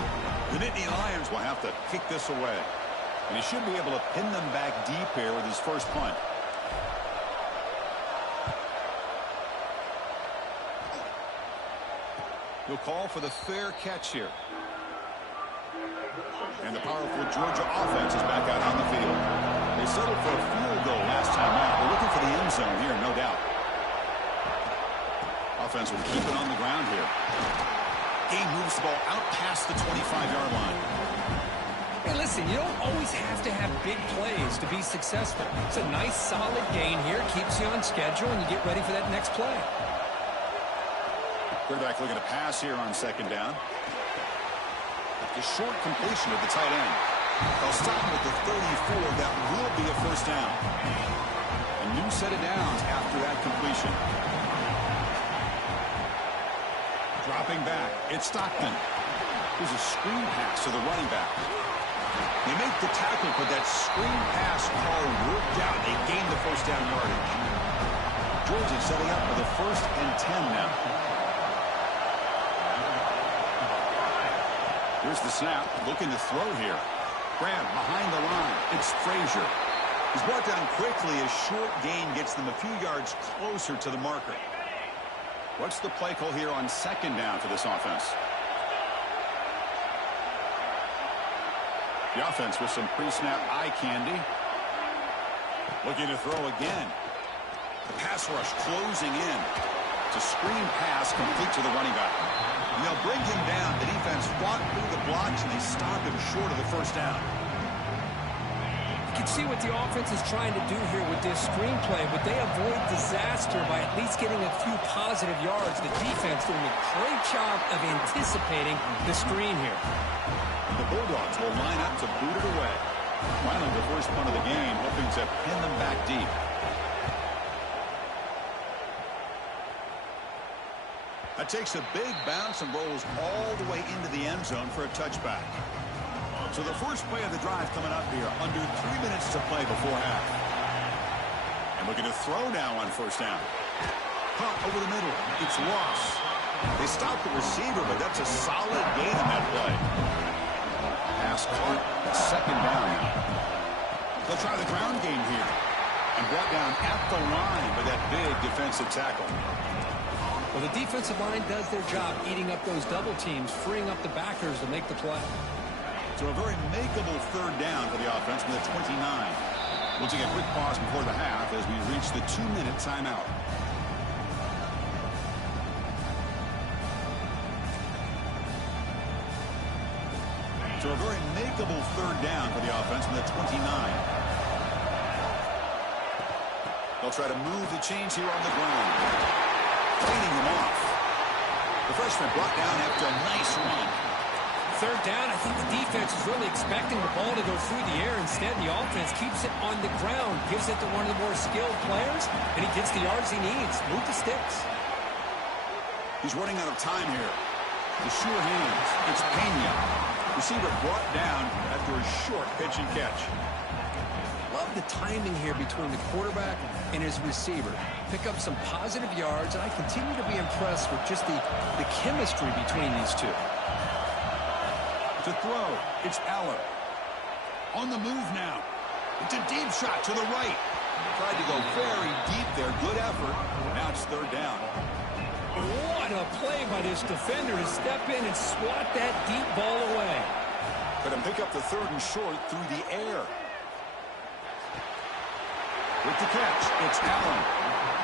The Nittany Lions will have to kick this away. And he should be able to pin them back deep here with his first punt. He'll call for the fair catch here. And the powerful Georgia offense is back out on the field. They settled for a field goal last time out. They're looking for the end zone here, no doubt. Offense will keep it on the ground here. Game moves the ball out past the 25-yard line. Hey, listen, you don't always have to have big plays to be successful. It's a nice, solid gain here. Keeps you on schedule, and you get ready for that next play. Quarterback looking to pass here on second down. The short completion of the tight end. They'll stop with the 34. That will be a first down. A new set of downs after that completion. Dropping back. It's Stockton. Here's a screen pass to the running back. They make the tackle, but that screen pass call worked out. They gained the first down yardage. Georgia setting up for the 1st and 10 now. Here's the snap, looking to throw here. Grab behind the line. It's Frazier. He's brought down quickly. A short gain gets them a few yards closer to the marker. What's the play call here on second down for this offense? The offense with some pre-snap eye candy. Looking to throw again. The pass rush closing in. It's a screen pass complete to the running back. And they'll bring him down. The defense fought through the blocks, and they stop him short of the first down. You can see what the offense is trying to do here with this screenplay, but they avoid disaster by at least getting a few positive yards. The defense doing a great job of anticipating the screen here. The Bulldogs will line up to boot it away. Finally, the first punt of the game, hoping to pin them back deep. That takes a big bounce and rolls all the way into the end zone for a touchback. So the first play of the drive coming up here, under 3 minutes to play before half. And looking to throw now on first down. Pop over the middle. It's lost. They stop the receiver, but that's a solid gain on that play. Pass caught. Second down now. They'll try the ground game here. And brought down at the line by that big defensive tackle. Well, the defensive line does their job eating up those double teams, freeing up the backers to make the play. So a very makeable third down for the offense from the 29. We'll take a quick pause before the half as we reach the 2-minute timeout. So a very makeable third down for the offense from the 29. They'll try to move the chains here on the ground. Fading them off. The freshman brought down after a nice run. Third down, I think the defense is really expecting the ball to go through the air. Instead, the offense keeps it on the ground, gives it to one of the more skilled players, and he gets the yards he needs. Move the sticks. He's running out of time here. The sure hands. It's Pena. Receiver brought down after a short pitch and catch. Love the timing here between the quarterback and his receiver. Pick up some positive yards, and I continue to be impressed with just the chemistry between these two. To throw, it's Aller. On the move now. It's a deep shot to the right. Tried to go very deep there. Good effort. Now it's third down. What a play by this defender to step in and swat that deep ball away. But pick up the third and short through the air. With the catch, it's Allen.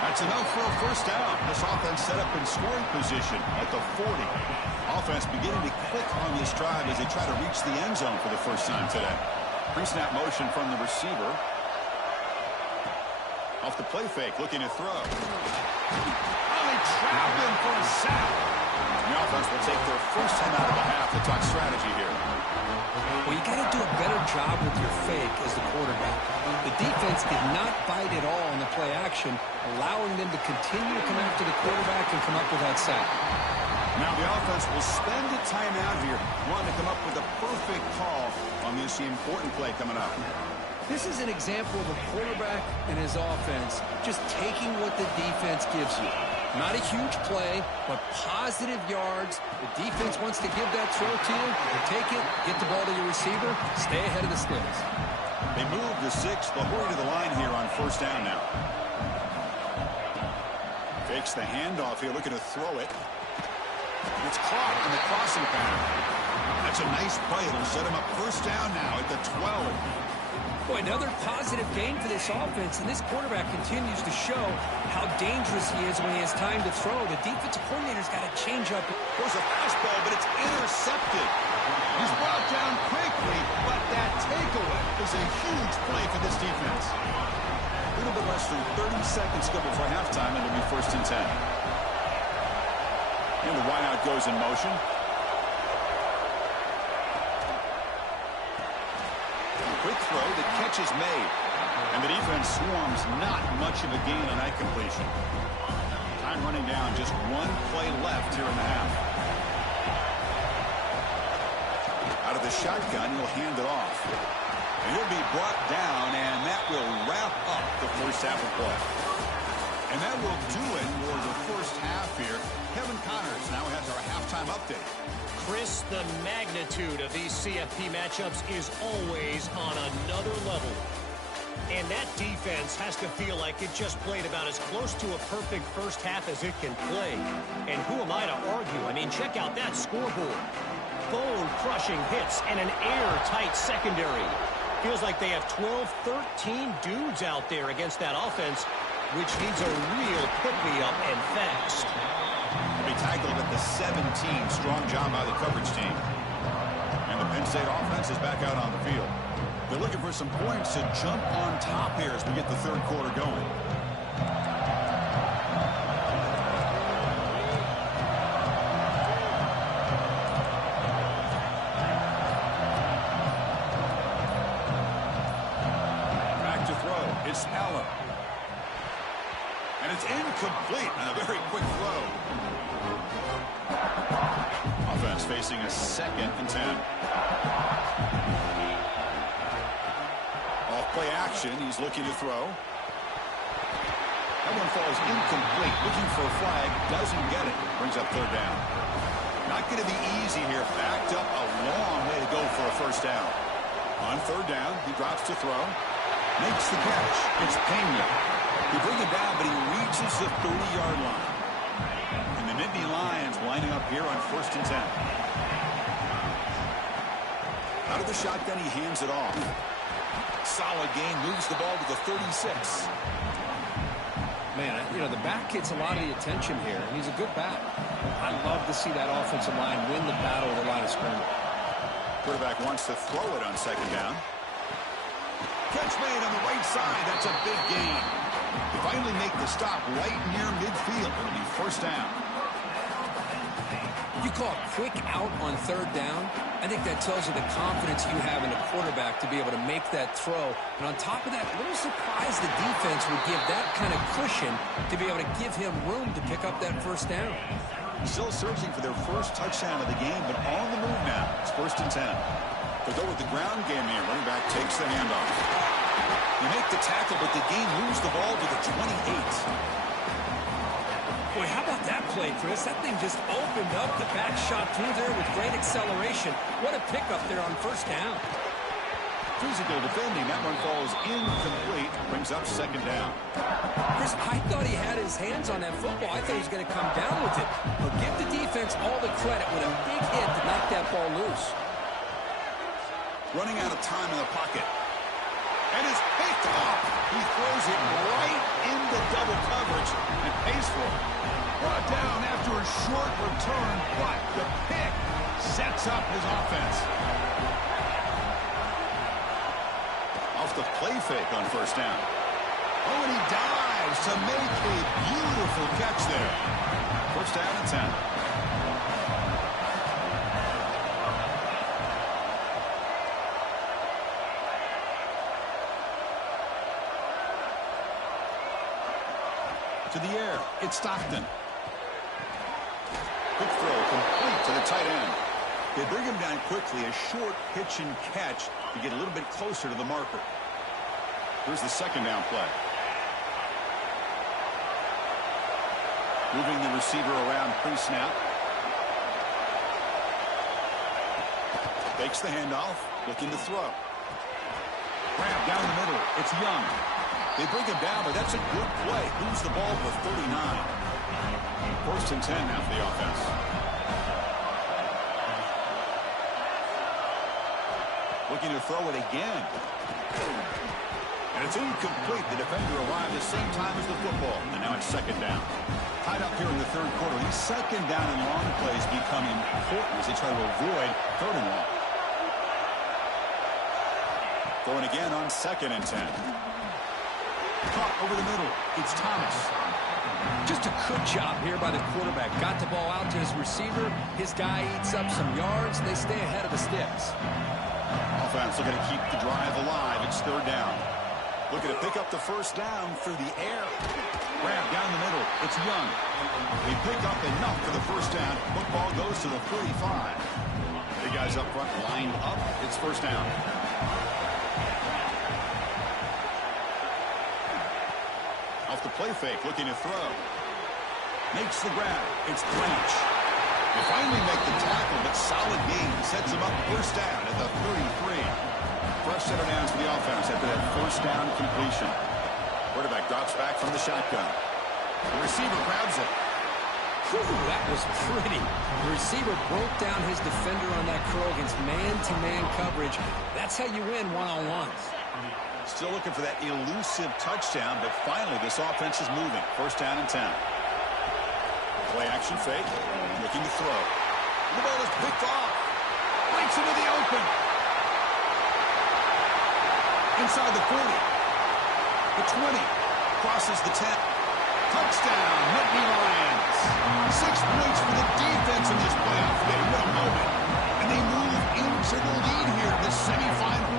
That's enough for a first down. This offense set up in scoring position at the 40. Offense beginning to click on this drive as they try to reach the end zone for the first time today. Pre-snap motion from the receiver. Off the play fake, looking to throw. Oh, they trap him for a sack. The offense will take their first time out of the half to talk strategy here. Well, you got to do a better job with your fake as the quarterback. The defense did not bite at all on the play action, allowing them to continue to come after the quarterback and come up with that sack. Now the offense will spend a timeout here, wanting to come up with a perfect call on this important play coming up. This is an example of a quarterback and his offense just taking what the defense gives you. Not a huge play, but positive yards. The defense wants to give that throw to you. You take it, get the ball to your receiver, stay ahead of the sticks. They move the 6. They'll hurry to the line here on first down now. Fakes the handoff here, looking to throw it. It's caught on the crossing pattern. That's a nice play. It'll set him up first down now at the 12. Boy, another positive game for this offense, and this quarterback continues to show how dangerous he is when he has time to throw. The defensive coordinator's got to change up. There's a fastball, but it's intercepted. He's brought down quickly, but that takeaway is a huge play for this defense. A little bit less than 30 seconds to go before halftime, and it'll be first and 10. And the wideout goes in motion. Quick throw, the catch is made. And the defense swarms, not much of a gain on that completion. Time running down, just one play left here in the half. Out of the shotgun, he'll hand it off. And he'll be brought down, and that will wrap up the first half of play. And that will do it for the first half here. Kevin Connors now has our halftime update. Chris, the magnitude of these CFP matchups is always on another level. And that defense has to feel like it just played about as close to a perfect first half as it can play. And who am I to argue? I mean, check out that scoreboard. Bone-crushing hits and an airtight secondary. Feels like they have 12, 13 dudes out there against that offense, which needs a real pick-me-up and fast. Be tackled at the 17. Strong job by the coverage team. And the Penn State offense is back out on the field. They're looking for some points to jump on top here as we get the third quarter going. Back to throw. It's Allen. And it's incomplete on a very quick throw. Offense facing a 2nd and 10. Off play action, he's looking to throw. That one falls incomplete. Looking for a flag, doesn't get it. Brings up third down. Not going to be easy here. Backed up a long way to go for a first down. On third down, he drops to throw. Makes the catch. It's Pena. He brings it down, but he reaches the 30-yard line. And the Nittany Lions lining up here on first and 10. Out of the shotgun, he hands it off. Solid gain, moves the ball to the 36. Man, you know, the back gets a lot of the attention here. He's a good back. I love to see that offensive line win the battle of the line of scrimmage. Quarterback wants to throw it on second down. Catch made on the right side. That's a big gain. They finally make the stop right near midfield. It'll be first down. You call a quick out on third down. I think that tells you the confidence you have in a quarterback to be able to make that throw. And on top of that, a little surprised the defense would give that kind of cushion to be able to give him room to pick up that first down. Still searching for their first touchdown of the game, but on the move now. It's first and 10. They'll go with the ground game here. Running back takes the handoff. You make the tackle, but the game moves the ball to the 28. Boy, how about that play, Chris? That thing just opened up. The back shot through there with great acceleration. What a pickup there on first down. physical defending. That one falls incomplete. Brings up second down. Chris, I thought he had his hands on that football. I thought he was going to come down with it. But give the defense all the credit with a big hit to knock that ball loose. Running out of time in the pocket. And it's picked off. He throws it right into double coverage and pays for it. Brought down after a short return, but the pick sets up his offense. Off the play fake on first down. Oh, and he dives to make a beautiful catch there. First down and 10. To the air, it's Stockton. Quick throw, complete to the tight end. They bring him down quickly, a short pitch and catch to get a little bit closer to the marker. Here's the second down play. Moving the receiver around pre-snap. Fakes the handoff, looking to throw. Grab down the middle, it's Young. They bring him down, but that's a good play. Moves the ball to the 39. First and 10 now for the offense. Looking to throw it again. And it's incomplete. The defender arrived at the same time as the football. And now it's second down. Tied up here in the third quarter. These second down and long plays become important as they try to avoid third and long. Throwing again on second and 10. Caught over the middle. It's Thomas. Just a good job here by the quarterback. Got the ball out to his receiver. His guy eats up some yards. They stay ahead of the sticks. Offense looking to keep the drive alive. It's third down. Looking to pick up the first down through the air. Grab down the middle. It's Young. He picked up enough for the first down. Football goes to the 35. The guys up front lined up. It's first down. Off the play fake, looking to throw. Makes the grab. It's Branch. They finally make the tackle, but solid gain. Sets him up first down at the 33. Fresh set of downs for the offense after that first down completion. Quarterback drops back from the shotgun. The receiver grabs it. Whew, that was pretty. The receiver broke down his defender on that curl against man-to-man coverage. That's how you win one-on-ones. Still looking for that elusive touchdown, but finally this offense is moving. First down and 10. Play action fake. Looking to throw. The ball is picked off. Breaks into the open. Inside the 40. The 20. Crosses the 10. Touchdown, Nittany Lions. 6 points for the defense in this playoff game. What a moment. And they move into the lead here in the semifinal.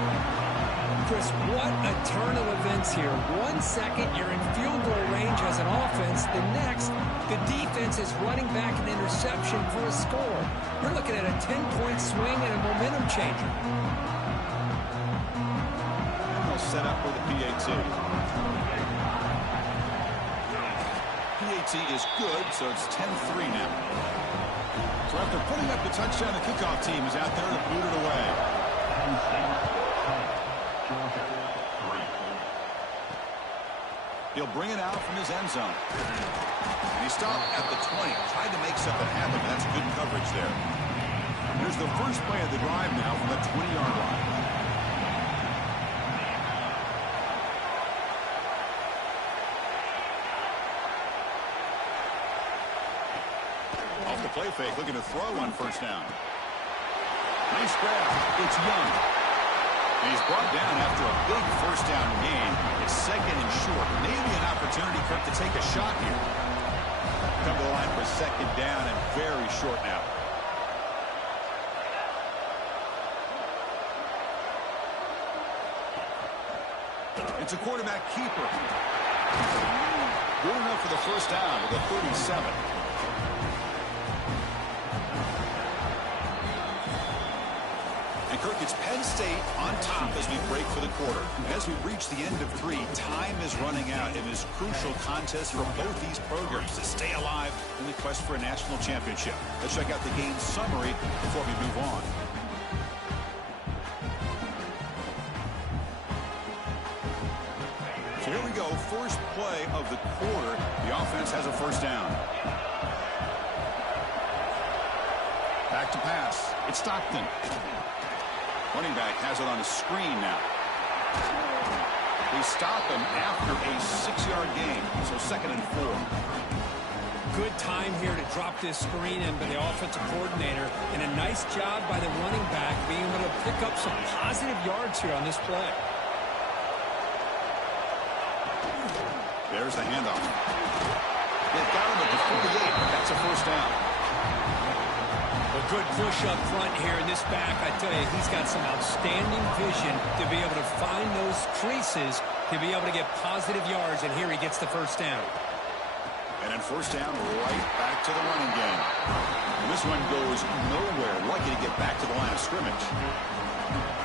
Chris, what a turn of events here. 1 second, you're in field goal range as an offense. The next, the defense is running back an interception for a score. You're looking at a 10-point swing and a momentum changer. And they'll set up with a PAT. PAT is good, so it's 10-3 now. So after putting up the touchdown, the kickoff team is out there to boot it away. He'll bring it out from his end zone. And he stopped at the 20. Tried to make something happen. That's good coverage there. Here's the first play of the drive now from the 20-yard line. Off the play fake, looking to throw on first down. Nice grab. It's Young. And he's brought down after a big first down gain. It's second and short. Maybe an opportunity for him to take a shot here. Come to the line for second down and very short now. It's a quarterback keeper. Good enough for the first down with a 37. And Kirk, it's Penn State on top as we break for the quarter. As we reach the end of 3, time is running out in this crucial contest for both these programs to stay alive in the quest for a national championship. Let's check out the game summary before we move on. Here we go, first play of the quarter. The offense has a first down. Back to pass. It's Stockton. Running back has it on a screen now. They stop him after a 6-yard gain, so 2nd and 4. Good time here to drop this screen in by the offensive coordinator, and a nice job by the running back being able to pick up some positive yards here on this play. There's the handoff. They've got him at the 48. That's a first down. A good push up front here in this back. I tell you, he's got some outstanding vision to be able to find those creases to be able to get positive yards, and here he gets the first down. And then first down, right back to the running game. And this one goes nowhere. Lucky to get back to the line of scrimmage.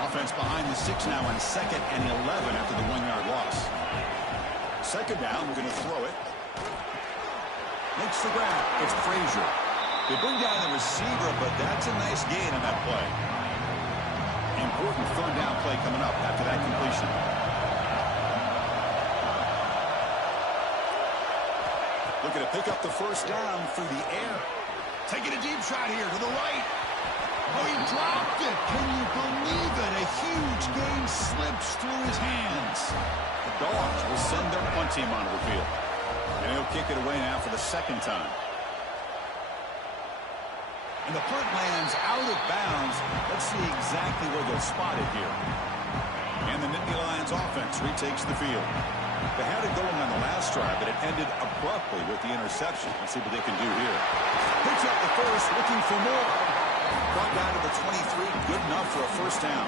Offense behind the 6 now on 2nd and 11 after the 1-yard loss. 2nd down, we're going to throw it. Makes the grab. It's Frazier. They bring down the receiver, but that's a nice gain on that play. Important 3rd down play coming up after that completion. Looking to pick up the first down through the air. Taking a deep shot here to the right. Oh, he dropped it. Can you believe it? A huge gain slips through his hands. The Dogs will send their punt team onto the field. And he'll kick it away now for the 2nd time. And the punt lands out of bounds. Let's see exactly where they'll spot it here. And the Nittany Lions offense retakes the field. They had it going on the last drive, but it ended abruptly with the interception. Let's see what they can do here. Picks up the first, looking for more. Brought down to the 23, good enough for a first down.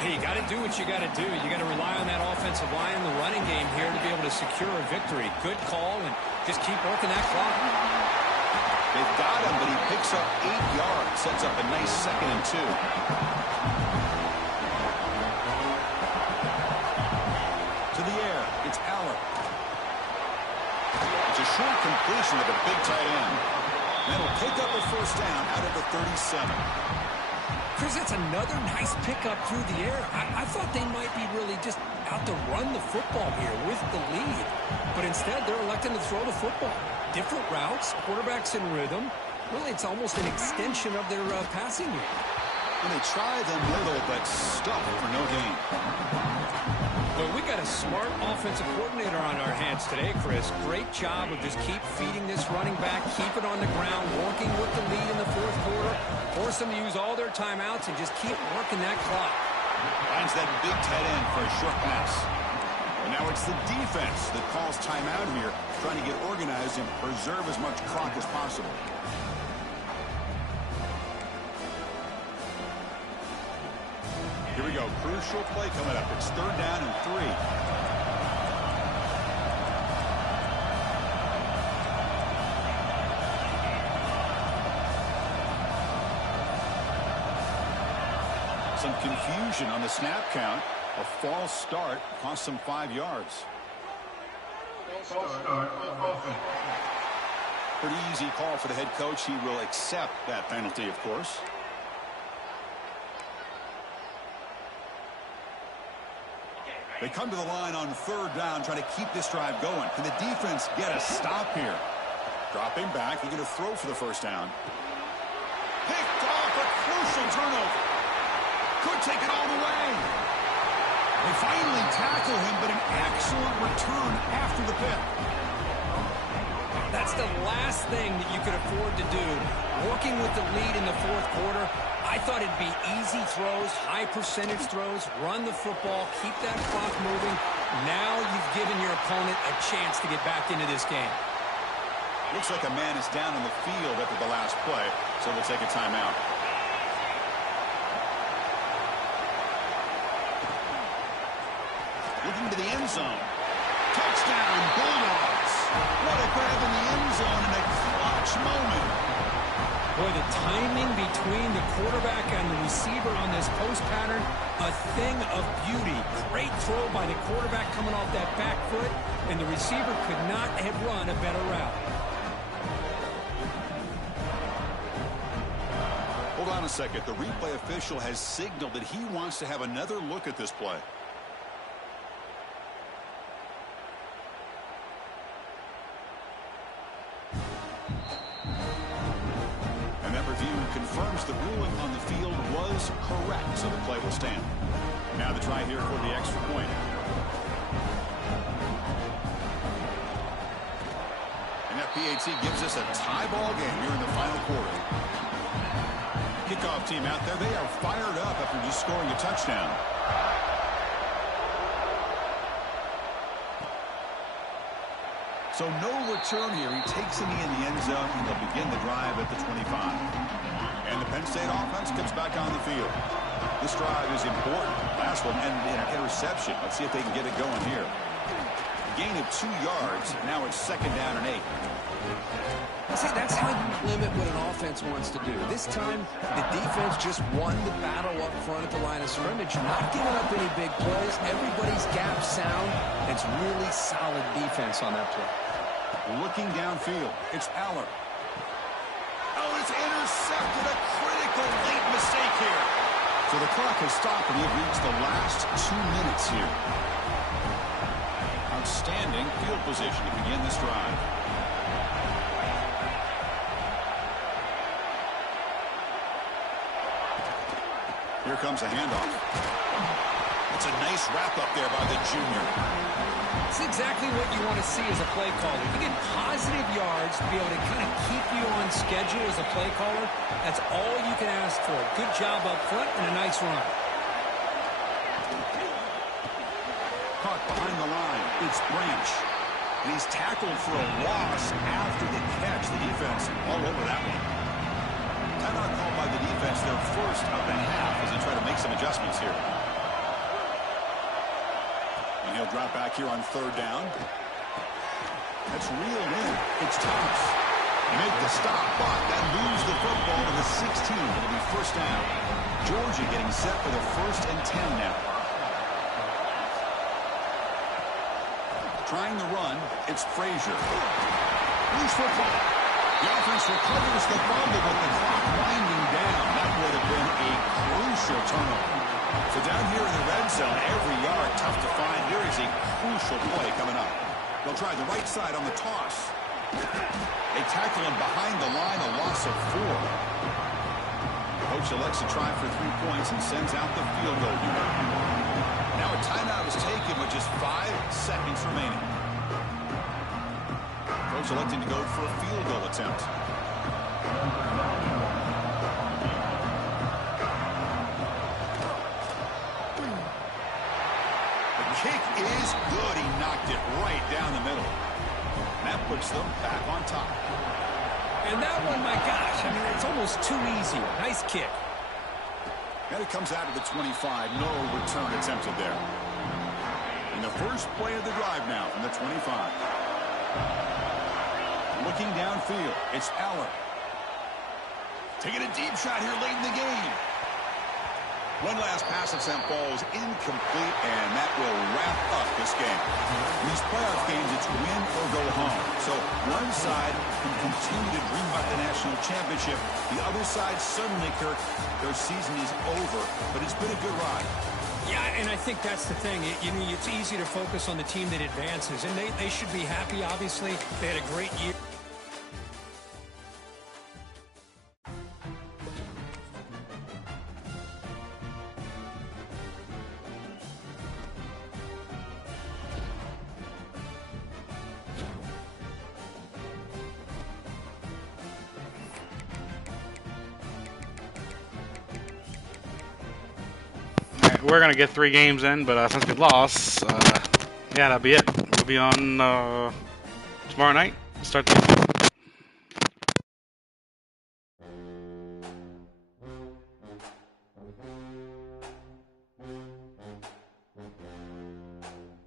Hey, you got to do what you got to do. You got to rely on that offensive line and the running game here to be able to secure a victory. Good call, and just keep working that clock. They've got him, but he picks up 8 yards. Sets up a nice 2nd and 2. To the air, it's Allen. It's a short completion of a big tight end. That'll pick up a first down out of the 37. Chris, that's another nice pickup through the air. I thought they might be really just out to run the football here with the lead. But instead, they're electing to throw the football. Different routes, quarterbacks in rhythm. Really, it's almost an extension of their passing game. And they try the middle, but stuck for no gain. Well, we got a smart offensive coordinator on our hands today, Chris. Great job of just keep feeding this running back, keep it on the ground, working with the lead in the 4th quarter, force them to use all their timeouts, and just keep working that clock. Finds that big tight end for a short pass. And now it's the defense that calls timeout here, trying to get organized and preserve as much clock as possible. Here we go. Crucial play coming up. It's 3rd down and 3. Some confusion on the snap count. A false start cost them 5 yards. Pretty easy call for the head coach. He will accept that penalty, of course. They come to the line on 3rd down, trying to keep this drive going. Can the defense get a stop here? Dropping back, he's going to throw for the first down. Picked off, a crucial turnover. Could take it all the way. They finally tackle him, but an excellent return after the pick. That's the last thing that you could afford to do. Working with the lead in the 4th quarter, I thought it'd be easy throws, high percentage throws, run the football, keep that clock moving. Now you've given your opponent a chance to get back into this game. Looks like a man is down on the field after the last play, so they'll take a timeout. Looking to the end zone. Touchdown, Bulldogs. What a grab in the end zone in a clutch moment. Boy, the timing between the quarterback and the receiver on this post pattern, a thing of beauty. Great throw by the quarterback coming off that back foot, and the receiver could not have run a better route. Hold on a second. The replay official has signaled that he wants to have another look at this play. confirms the ruling on the field was correct, so the play will stand. Now the try here for the extra point. And that PAT gives us a tie ball game here in the final quarter. Kickoff team out there, they are fired up after just scoring a touchdown. So no return here. He takes him in the end zone, and they'll begin the drive at the 25. And the Penn State offense gets back on the field. This drive is important. Last one ended in an interception. Let's see if they can get it going here. Gain of 2 yards. Now it's 2nd down and 8. See, that's how you limit what an offense wants to do. This time, the defense just won the battle up front at the line of scrimmage, not giving up any big plays. Everybody's gap sound. It's really solid defense on that play. Looking downfield, it's Aller. Oh, it's intercepted. A critical late mistake here. So the clock has stopped, and we've reached the last 2 minutes here. Outstanding field position to begin this drive. Here comes a handoff. It's a nice wrap-up there by the junior. It's exactly what you want to see as a play caller. You get positive yards to be able to kind of keep you on schedule as a play caller. That's all you can ask for. Good job up front and a nice run. Caught behind the line. It's Branch. And he's tackled for a loss after the catch. The defense all over that one. Timeout called by the defense, their first of the half, as they try to make some adjustments here. And he'll drop back here on 3rd down. That's reeled in. It's Thomas. Make the stop, but then lose the football to the 16. It'll be 1st down. Georgia getting set for the 1st and 10 now. Trying the run, it's Frazier. Loose football. The offense recovers the fumble with the clock winding down. That would have been a crucial turnover. So down here in the red zone, every yard tough to find. Here is a crucial play coming up. They'll try the right side on the toss. They tackle him behind the line, a loss of 4. Coach elects to try for 3 points and sends out the field goal unit. Now a timeout is taken with just 5 seconds remaining. Coach electing to go for a field goal attempt. The kick is good. He knocked it right down the middle. And that puts them back on top. And that one, my gosh, I mean, it's almost too easy. Nice kick. And it comes out of the 25. No return attempted there. And the first play of the drive now from the 25. Looking downfield, it's Aller. Taking a deep shot here late in the game. One last pass of St. Paul's incomplete, and that will wrap up this game. In these playoff games, it's win or go home. So one side can continue to dream about the national championship. The other side, suddenly, Kirk, their season is over, but it's been a good ride. Yeah, and I think that's the thing. It's easy to focus on the team that advances, and they should be happy, obviously. They had a great year. We're going to get 3 games in, but since we lost, yeah, that'll be it. We'll be on tomorrow night. Start the